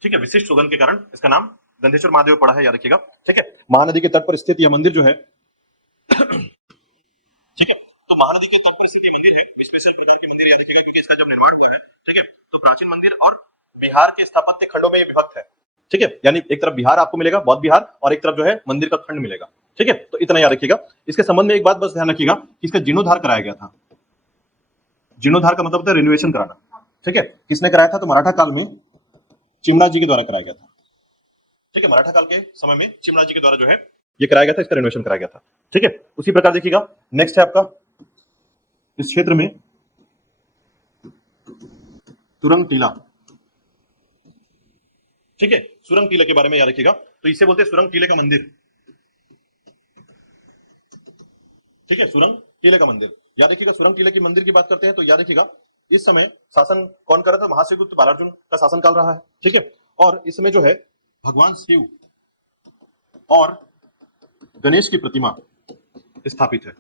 ठीक है, विशिष्ट सुगंध के कारण इसका नाम गंधेश्वर महादेव पड़ा है, याद रखिएगा। ठीक है, महानदी के तट पर स्थित यह मंदिर जो है ठीक है, तो महानदी के तट पर स्थित मंदिर है, स्पेशल प्रकार के मंदिर, याद रखिएगा, क्योंकि इसका जब निर्माण हुआ है, ठीक है, तो प्राचीन मंदिर और बिहार के स्थापत्य खंडों में ये विभक्त है। ठीक है, यानी एक तरफ बिहार आपको मिलेगा, बौद्ध बिहार, और एक तरफ जो है मंदिर का खंड मिलेगा। ठीक है, तो इतना याद रखिएगा। इसके संबंध में एक बात बस ध्यान रखिएगा कि इसका जीर्णोद्धार कराया गया था। जीर्णोद्धार का मतलब होता है रिनोवेशन कराना। ठीक है, किसने कराया था? तो मराठा काल में चिमणा जी के द्वारा कराया गया था। ठीक है, मराठा काल के समय में चिमणा जी के द्वारा जो है ये कराया गया था, इसका रिनोवेशन कराया गया था। ठीक है, उसी प्रकार देखिएगा नेक्स्ट है आपका इस क्षेत्र में सुरंग टीला। ठीक है, सुरंग टीले के बारे में याद रखिएगा, तो इसे बोलते हैं सुरंग टीले का मंदिर। ठीक है, सुरंग टीले का मंदिर, याद रखिएगा। सुरंग टीले के मंदिर की बात करते हैं तो याद रखिएगा इस समय शासन कौन कर रहा था? महासेगुप्त बालार्जुन का शासनकाल रहा है। ठीक है, और इस समय जो है भगवान शिव और गणेश की प्रतिमा स्थापित है।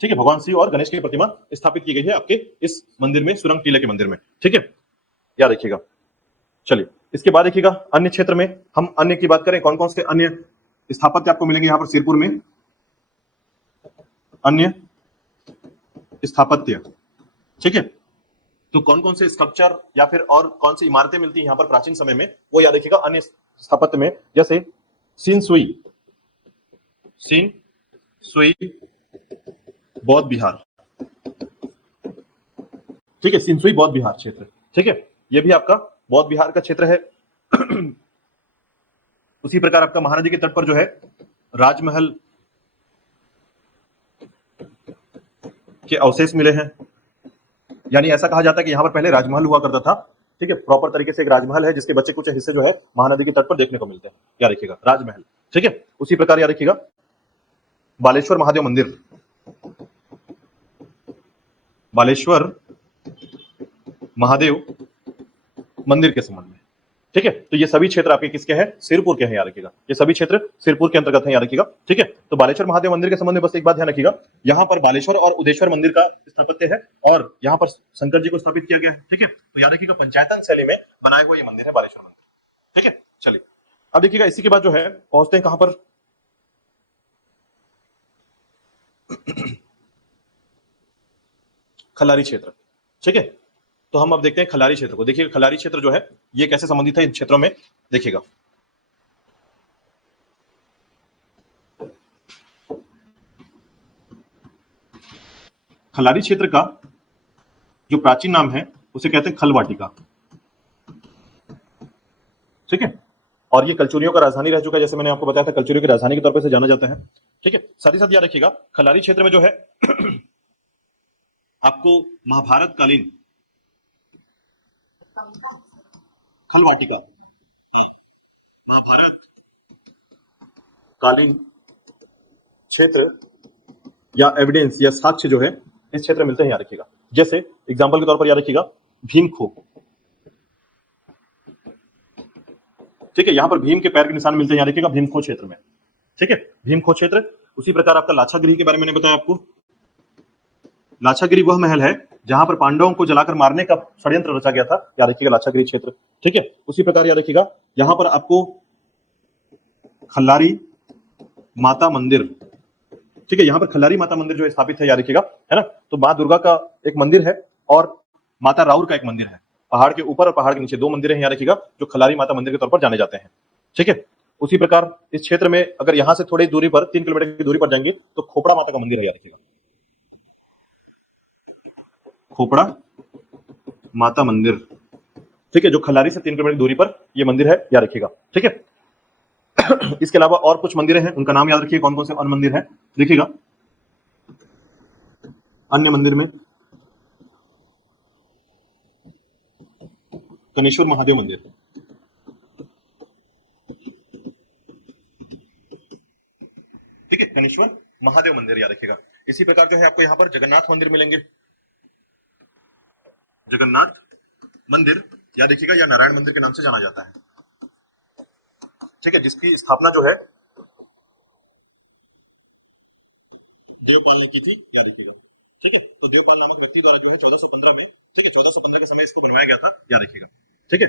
ठीक है, भगवान शिव और गणेश की प्रतिमा स्थापित की गई है आपके इस मंदिर में, सुरंग टीले के मंदिर में। ठीक है, याद रखिएगा। चलिए इसके बाद देखिएगा अन्य क्षेत्र में, हम अन्य की बात करें, कौन कौन से अन्य स्थापत्य आपको मिलेंगे यहाँ पर सिरपुर में? अन्य स्थापत्य। ठीक है, तो कौन कौन से स्ट्रक्चर या फिर और कौन सी इमारतें मिलती हैं यहाँ पर प्राचीन समय में, वो याद रखिएगा। अन्य स्थापत्य में जैसे सीन सुई बौद्ध विहार। ठीक है, सिंसुई बौद्ध विहार क्षेत्र। ठीक है, ये भी आपका बौद्ध विहार का क्षेत्र है। उसी प्रकार आपका महानदी के तट पर जो है राजमहल के अवशेष मिले हैं, यानी ऐसा कहा जाता है कि यहां पर पहले राजमहल हुआ करता था। ठीक है, प्रॉपर तरीके से एक राजमहल है जिसके बचे कुछ हिस्से जो है महानदी के तट पर देखने को मिलते हैं, याद रखिएगा, राजमहल। ठीक है, उसी प्रकार याद रखिएगा बालेश्वर महादेव मंदिर। बालेश्वर महादेव मंदिर के संबंध में। ठीक है, तो ये सभी क्षेत्र आपके किसके हैं? सिरपुर के हैं, याद रखिएगा। ये सभी क्षेत्र सिरपुर के अंतर्गत हैं, याद रखिएगा। ठीक है, तो बालेश्वर महादेव मंदिर के संबंध में बस एक बात ध्यान रखिएगा, यहाँ पर बालेश्वर और उदेश्वर मंदिर का स्थापत्य है और यहाँ पर शंकर जी को स्थापित किया गया है। ठीक है, तो याद रखिएगा पंचायतन शैली में बनाया हुआ ये मंदिर है बालेश्वर मंदिर। ठीक है, चलिए अब देखिएगा इसी के बाद जो है पहुंचते हैं कहां पर? खल्लारी क्षेत्र। ठीक है, तो हम अब देखते हैं खल्लारी क्षेत्र को। देखिए खल्लारी क्षेत्र जो है ये कैसे संबंधित है इन क्षेत्रों में, देखिएगा। खल्लारी क्षेत्र का जो प्राचीन नाम है उसे कहते हैं खलवाटिका। ठीक है, और ये कलचुरियों का राजधानी रह चुका है, जैसे मैंने आपको बताया था कलचुरियों की राजधानी के तौर पर से जाना जाता है। ठीक है, साथ ही साथ याद रखिएगा खल्लारी क्षेत्र में जो है आपको महाभारत कालीन खलवाटिका, महाभारत कालीन क्षेत्र या एविडेंस या साक्ष्य जो है इस क्षेत्र में मिलते हैं, याद रखिएगा। जैसे एग्जांपल के तौर पर याद रखिएगा भीमखो। ठीक है, यहां पर भीम के पैर के निशान मिलते हैं, याद रखिएगा भीमखो क्षेत्र में। ठीक है, भीमखो क्षेत्र। उसी प्रकार आपका लाछागिरी के बारे में मैंने बताया आपको। लाछागिरी वह महल है जहां पर पांडवों को जलाकर मारने का षड्यंत्र रचा गया था, याद रखिएगा लाछागिरी क्षेत्र। ठीक है, उसी प्रकार याद रखिएगा यहां पर आपको खल्लारी माता मंदिर, ठीक है, यहां पर खल्लारी माता मंदिर जो स्थापित है, याद रखिएगा, है ना। तो मां दुर्गा का एक मंदिर है और माता राउर का एक मंदिर है। पहाड़ के ऊपर और पहाड़ के नीचे दो मंदिर हैं, याद रखिएगा, जो खल्लारी माता मंदिर के तौर पर जाने जाते हैं। ठीक है, उसी प्रकार इस क्षेत्र में अगर यहां से थोड़ी दूरी पर 3 किलोमीटर की दूरी पर जाएंगे तो खोपड़ा माता का मंदिर है, याद रखिएगा। खोपड़ा माता मंदिर, ठीक है, जो खल्लारी से 3 किलोमीटर की दूरी पर यह मंदिर है, याद रखिएगा। ठीक है, इसके अलावा और कुछ मंदिर हैं, उनका नाम याद रखिए कौन कौन से अन्य मंदिर हैं। देखिएगा अन्य मंदिर में कनेश्वर महादेव मंदिर। ठीक है, कनेश्वर महादेव मंदिर याद रखिएगा। इसी प्रकार जो है आपको यहाँ पर जगन्नाथ मंदिर मिलेंगे। जगन्नाथ मंदिर याद रखिएगा, या नारायण मंदिर के नाम से जाना जाता है। ठीक है, जिसकी स्थापना जो है देवपाल ने की थी, याद रखिएगा। ठीक है, तो देवपाल नामक व्यक्ति द्वारा जो है 1415 में, ठीक है, 1415 के समय इसको बनवाया गया था, याद रखिएगा। ठीक है,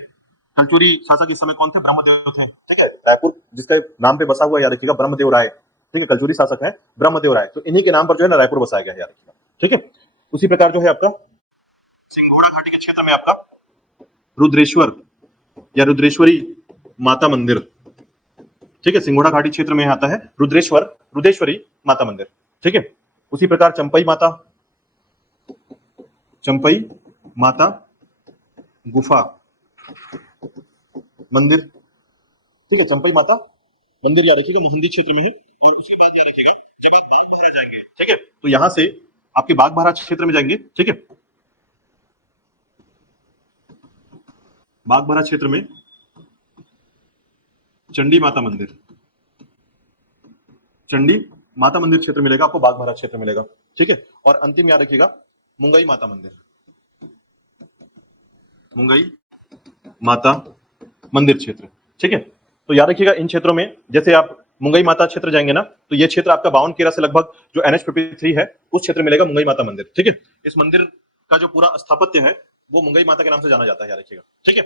कलचुरी शासक इस समय कौन थे? ब्रह्मदेव थे। ठीक है, रायपुर जिसके नाम पे बसा हुआ, याद रखिएगा, ब्रह्मदेव राय। ठीक है, कलचुरी शासक है ब्रह्मदेव राय, तो इन्हीं के नाम पर जो है ना रायपुर बसाया गया है, याद रखिएगा। ठीक है, उसी प्रकार जो है आपका सिंघोड़ा घाटी के क्षेत्र में आपका रुद्रेश्वर या रुद्रेश्वरी माता मंदिर। ठीक है, सिंघोड़ा घाटी क्षेत्र में आता है रुद्रेश्वरी माता मंदिर। ठीक है, उसी प्रकार चंपई माता गुफा मंदिर। ठीक है, चंपई माता मंदिर याद रखिएगा मोहंदी क्षेत्र में है। और उसके बाद याद रखिएगा जब आप बागबाहरा जाएंगे, ठीक है, तो यहां से आपके बागबाहरा क्षेत्र में जाएंगे। ठीक है, बागबाहरा क्षेत्र में चंडी माता मंदिर, चंडी माता मंदिर क्षेत्र मिलेगा आपको, बागबाहरा क्षेत्र मिलेगा। ठीक है, और अंतिम याद रखिएगा मुंगई माता मंदिर, मुंगई माता मंदिर क्षेत्र। ठीक है, तो याद रखिएगा इन क्षेत्रों में जैसे आप मुंगई माता क्षेत्र जाएंगे ना, तो ये क्षेत्र आपका 52 से लगभग जो NH-53 है उस क्षेत्र मिलेगा मुंगई माता मंदिर। ठीक है, इस मंदिर का जो पूरा स्थापत्य है वो मुंगई माता के नाम से जाना जाता है, याद रखिएगा। ठीक है,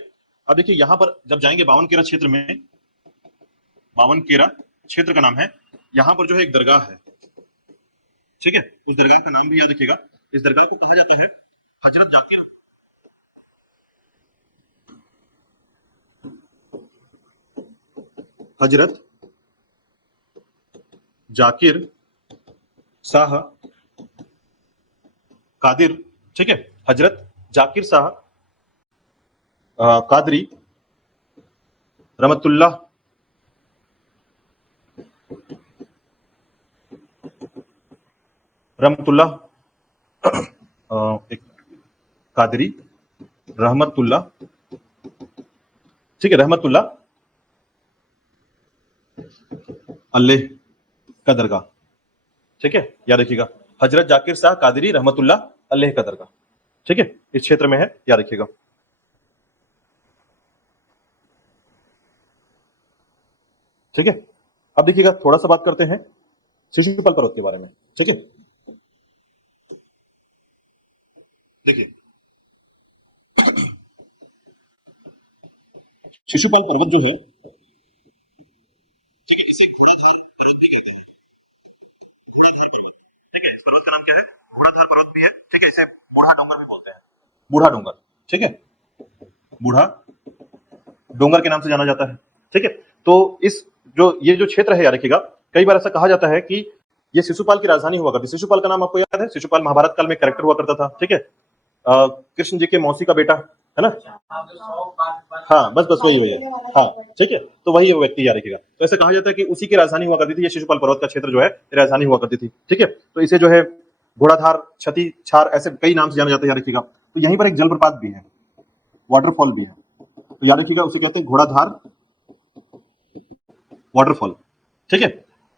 अब देखिए यहां पर जब जाएंगे 52 क्षेत्र में, 52 क्षेत्र का नाम है, यहां पर जो है एक दरगाह है। ठीक है, उस दरगाह का नाम भी याद रखिएगा। इस दरगाह को कहा जाता है हजरत जाकिर शाह कादिर। ठीक है, हजरत जाकिर शाह कादरी रहमतुल्लाह एक कादरी रहमतुल्लाह, ठीक है, रहमतुल्लाह अल्लाह का दरगाह। ठीक है, याद रखिएगा हजरत जाकिर शाह कादरी रहमतुल्लाह अल्लाह का दरगाह। ठीक है, इस क्षेत्र में है, याद रखिएगा। ठीक है, अब देखिएगा थोड़ा सा बात करते हैं शिशुपाल पर्वत के बारे में। ठीक है, देखिए शिशुपाल पर्वत जो है, ठीक है, इसे पर्वत भी कहते हैं। ठीक है, इस पर्वत का नाम क्या है? बूढ़ाधार पर्वत भी है। ठीक है, इसे बूढ़ा डोंगर भी बोलते हैं, बूढ़ा डोंगर। ठीक है, बूढ़ा डोंगर के नाम से जाना जाता है। ठीक है, तो इस ये जो क्षेत्र है, याद रखिएगा, कई बार ऐसा कहा जाता है कि ये शिशुपाल की राजधानी हुआ करती। शिशुपाल का नाम आपको याद है? शिशुपाल महाभारत काल में कैरेक्टर हुआ करता था। ठीक है, कृष्ण जी के मौसी का बेटा है ना। हाँ, बस बस वही है। हाँ, ठीक है, तो वही वो व्यक्ति, याद रखिएगा। तो ऐसा कहा जाता है कि उसी की राजधानी हुआ करती थी, ये शिशुपाल पर्वत का क्षेत्र जो है राजधानी हुआ करती थी। ठीक है, तो इसे जो है घोड़ाधार, क्षति छार, ऐसे कई नाम से जाना जाता है, याद रखिएगा। तो यहीं पर एक जलप्रपात भी है, वाटरफॉल भी है, तो याद रखिएगा उसे कहते हैं घोड़ाधार वाटरफॉल। ठीक है,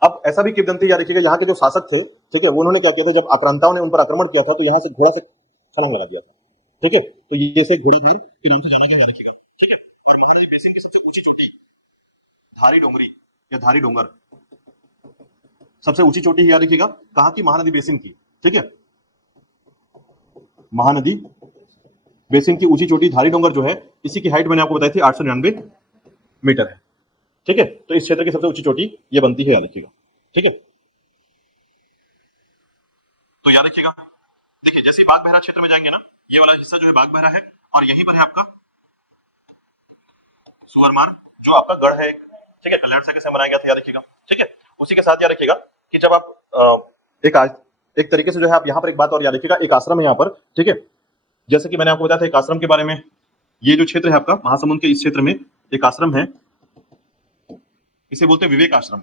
अब ऐसा भी किंवदंती, याद रखिएगा, यहाँ के जो शासक थे, ठीक है, वो उन्होंने क्या किया था, जब आक्रांताओं ने उन पर आक्रमण किया था तो यहाँ से घोड़ा से छलांग लगा दिया था। ठीक है, तो ये से घोड़ाधार के नाम से जाना गया, याद रखिएगा। ठीक है, और महानदी बेसिन की सबसे ऊंची चोटी धारी डोंगरी या धारी डोंगर, सबसे ऊंची चोटी है, याद रखिएगा, कहाँ की? महानदी बेसिन की। ठीक है, महानदी बेसिन की ऊंची चोटी धारी डोंगर जो है, इसी की हाइट मैंने आपको बताई थी 899 मीटर है। ठीक है, तो इस क्षेत्र की सबसे ऊंची चोटी ये बनती है, याद रखिएगा। ठीक है, तो याद रखिएगा, देखिए जैसे ही बाग बहरा क्षेत्र में जाएंगे ना, ये वाला हिस्सा जो है बाग बहरा है, और यहीं पर है आपका सुअरमार, जो आपका गढ़ है एक। ठीक है, कल्याण से बनाया गया था, याद रखिएगा। ठीक है, उसी के साथ याद रखिएगा कि जब आप एक तरीके से जो है आप यहाँ पर एक बात और याद रखिएगा, एक आश्रम है यहाँ पर। ठीक है, जैसे कि मैंने आपको बताया था एक आश्रम के बारे में, ये जो क्षेत्र है आपका महासमुंद के, इस क्षेत्र में एक आश्रम है, इसे बोलते हैं विवेक आश्रम।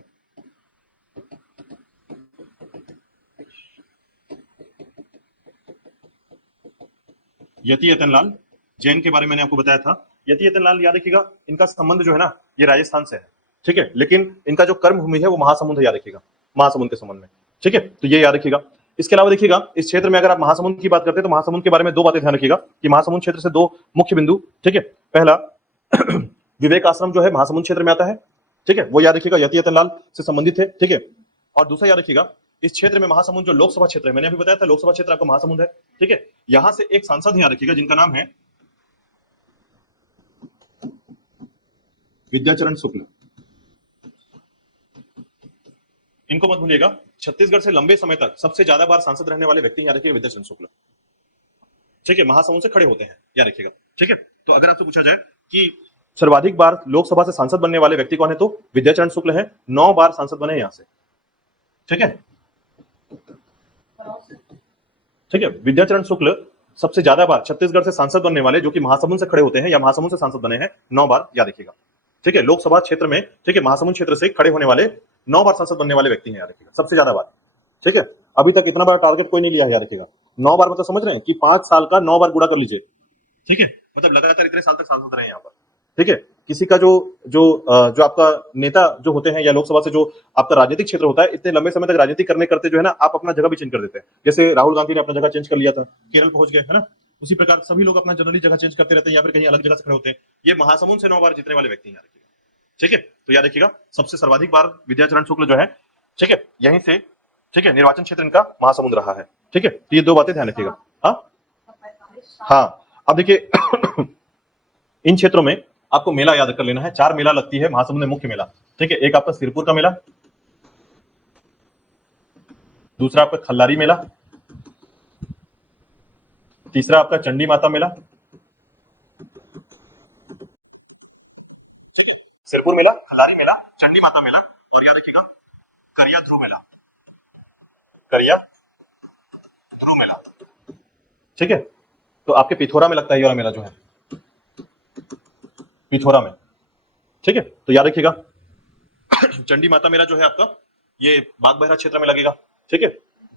यति यतनलाल जैन के बारे में मैंने आपको बताया था। यति यतनलाल, याद रखिएगा, इनका संबंध जो है ना, ये राजस्थान से है। ठीक है, लेकिन इनका जो कर्म भूमि है वो महासमुंद है, याद रखिएगा, महासमुंद के संबंध में। ठीक है, तो ये याद रखिएगा। इसके अलावा देखिएगा, इस क्षेत्र में अगर आप महासमुंद की बात करते हैं तो महासमुंद के बारे में दो बातें ध्यान रखिएगा कि महासमुंद क्षेत्र से दो मुख्य बिंदु। ठीक है, पहला विवेक आश्रम जो है महासमुंद क्षेत्र में आता है। ठीक है, वो याद रखिएगा यति यतनलाल से संबंधित है। ठीक है, और दूसरा याद रखिएगा, इस क्षेत्र में महासमुंद जो लोकसभा क्षेत्र है, मैंने अभी बताया था लोकसभा क्षेत्र आपका महासमुंद है। ठीक है, यहां से एक सांसद है, याद रखिएगा, जिनका नाम है विद्याचरण शुक्ल। इनको मत भूलिएगा, छत्तीसगढ़ से लंबे समय तक सबसे ज्यादा बार सांसद रहने वाले व्यक्ति, याद रखिएगा, विद्याचरण शुक्ल। ठीक है, महासमुंद से खड़े होते हैं, याद रखिएगा। ठीक है, तो अगर आपसे पूछा जाए कि सर्वाधिक बार लोकसभा से सांसद बनने वाले व्यक्ति कौन है, तो विद्याचरण शुक्ल है, 9 बार सांसद बने यहां से। ठीक है, ठीक है, विद्याचरण शुक्ल सबसे ज्यादा बार छत्तीसगढ़ से सांसद बनने वाले, जो कि महासमुंद से खड़े होते हैं या महासमुंद से सांसद बने हैं, 9 बार, याद रखिएगा। ठीक है, लोकसभा क्षेत्र में, ठीक है, महासमुंद क्षेत्र से खड़े होने वाले 9 बार सांसद बनने वाले व्यक्ति हैं, याद रखिएगा, सबसे ज्यादा बार। ठीक है, अभी तक इतना बड़ा टारगेट कोई नहीं लिया है, याद रखिएगा। 9 बार मतलब समझ रहे हैं कि 5 साल का 9 बार गुणा कर लीजिए। ठीक है, मतलब लगातार इतने साल तक सांसद रहे यहाँ पर। ठीक है, किसी का जो जो जो आपका नेता जो होते हैं या लोकसभा से जो आपका राजनीतिक क्षेत्र होता है, इतने लंबे समय तक राजनीति करते जो है ना, आप अपना जगह भी चेंज कर देते हैं। जैसे राहुल गांधी ने अपना जगह चेंज कर लिया था, केरल पहुंच गए, है ना। उसी प्रकार सभी लोग अपना जनरली जगह चेंज करते रहते हैं या फिर कहीं अलग जगह से खड़े होते हैं। ये महासमुंद से 9 बार जीतने वाले व्यक्ति हैं, याद रखिएगा। ठीक है, तो याद रखिएगा, सबसे सर्वाधिक बार विद्याचरण शुक्ल जो है, ठीक है, यहीं से, ठीक है, निर्वाचन क्षेत्र इनका महासमुंद रहा है। ठीक है, तो ये दो बातें ध्यान रखिएगा। हाँ, अब देखिए इन क्षेत्रों में आपको मेला याद कर लेना है। 4 मेला लगती है महासमुंद में, मुख्य मेला। ठीक है, एक आपका सिरपुर का मेला, दूसरा आपका खल्लारी मेला, तीसरा आपका चंडी माता मेला, सिरपुर मेला, खल्लारी मेला, चंडी माता मेला, और याद रखिएगा करिया थ्रू मेला, करिया थ्रू मेला। ठीक है, तो आपके पिथौरा में लगता है ये वाला मेला जो है, पिथौरा में। ठीक है, तो याद रखिएगा चंडी माता मेला जो है आपका, ये बाग बहरा क्षेत्र में लगेगा। ठीक है,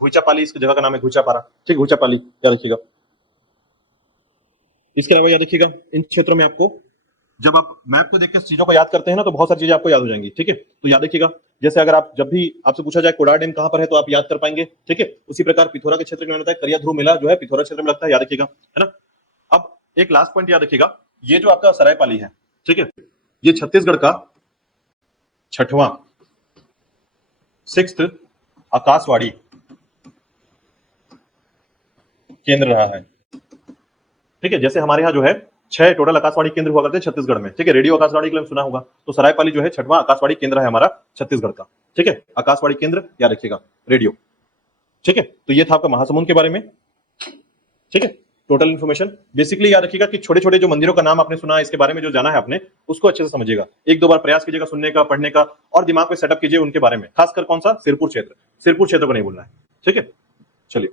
घुईचापाली इसकी जगह का नाम है, घुईचापारा। ठीक, घुईचापाली, याद रखिएगा। इसके अलावा याद रखिएगा, इन क्षेत्रों में आपको, जब आप मैप को देख के चीजों को याद करते हैं ना, तो बहुत सारी चीजें आपको याद हो जाएंगी। ठीक है, तो याद रखिएगा जैसे अगर आप जब भी आपसे पूछा जाए कोडार डैम कहां पर है तो आप याद कर पाएंगे, ठीक है। उसी प्रकार पिथौरा के क्षेत्र में होता है, करिया ध्रुव मेला जो है पिथौरा क्षेत्र में लगता है, याद रखिएगा, है ना। अब एक लास्ट पॉइंट याद रखिएगा, ये जो आपका सरायपाली है, ठीक है, ये छत्तीसगढ़ का 6वां 6th आकाशवाणी केंद्र रहा है, ठीक है। जैसे हमारे यहाँ जो है 6 टोटल आकाशवाणी केंद्र हुआ करते हैं छत्तीसगढ़ में, ठीक है। रेडियो आकाशवाणी के लिए सुना होगा, तो सरायपाली जो है 6वां आकाशवाणी केंद्र है हमारा छत्तीसगढ़ का, ठीक है। आकाशवाणी केंद्र याद रखिएगा, रेडियो, ठीक है। तो ये था आपका महासमुंद के बारे में, ठीक है। टोटल इन्फॉर्मेशन बेसिकली याद रखिएगा कि छोटे छोटे जो मंदिरों का नाम आपने सुना, इसके बारे में जो जाना है आपने, उसको अच्छे से समझिएगा, एक दो बार प्रयास कीजिएगा सुनने का, पढ़ने का, और दिमाग में सेटअप कीजिए उनके बारे में, खासकर कौन सा, सिरपुर क्षेत्र, सिरपुर क्षेत्र को नहीं भूलना है, ठीक है। चलिए।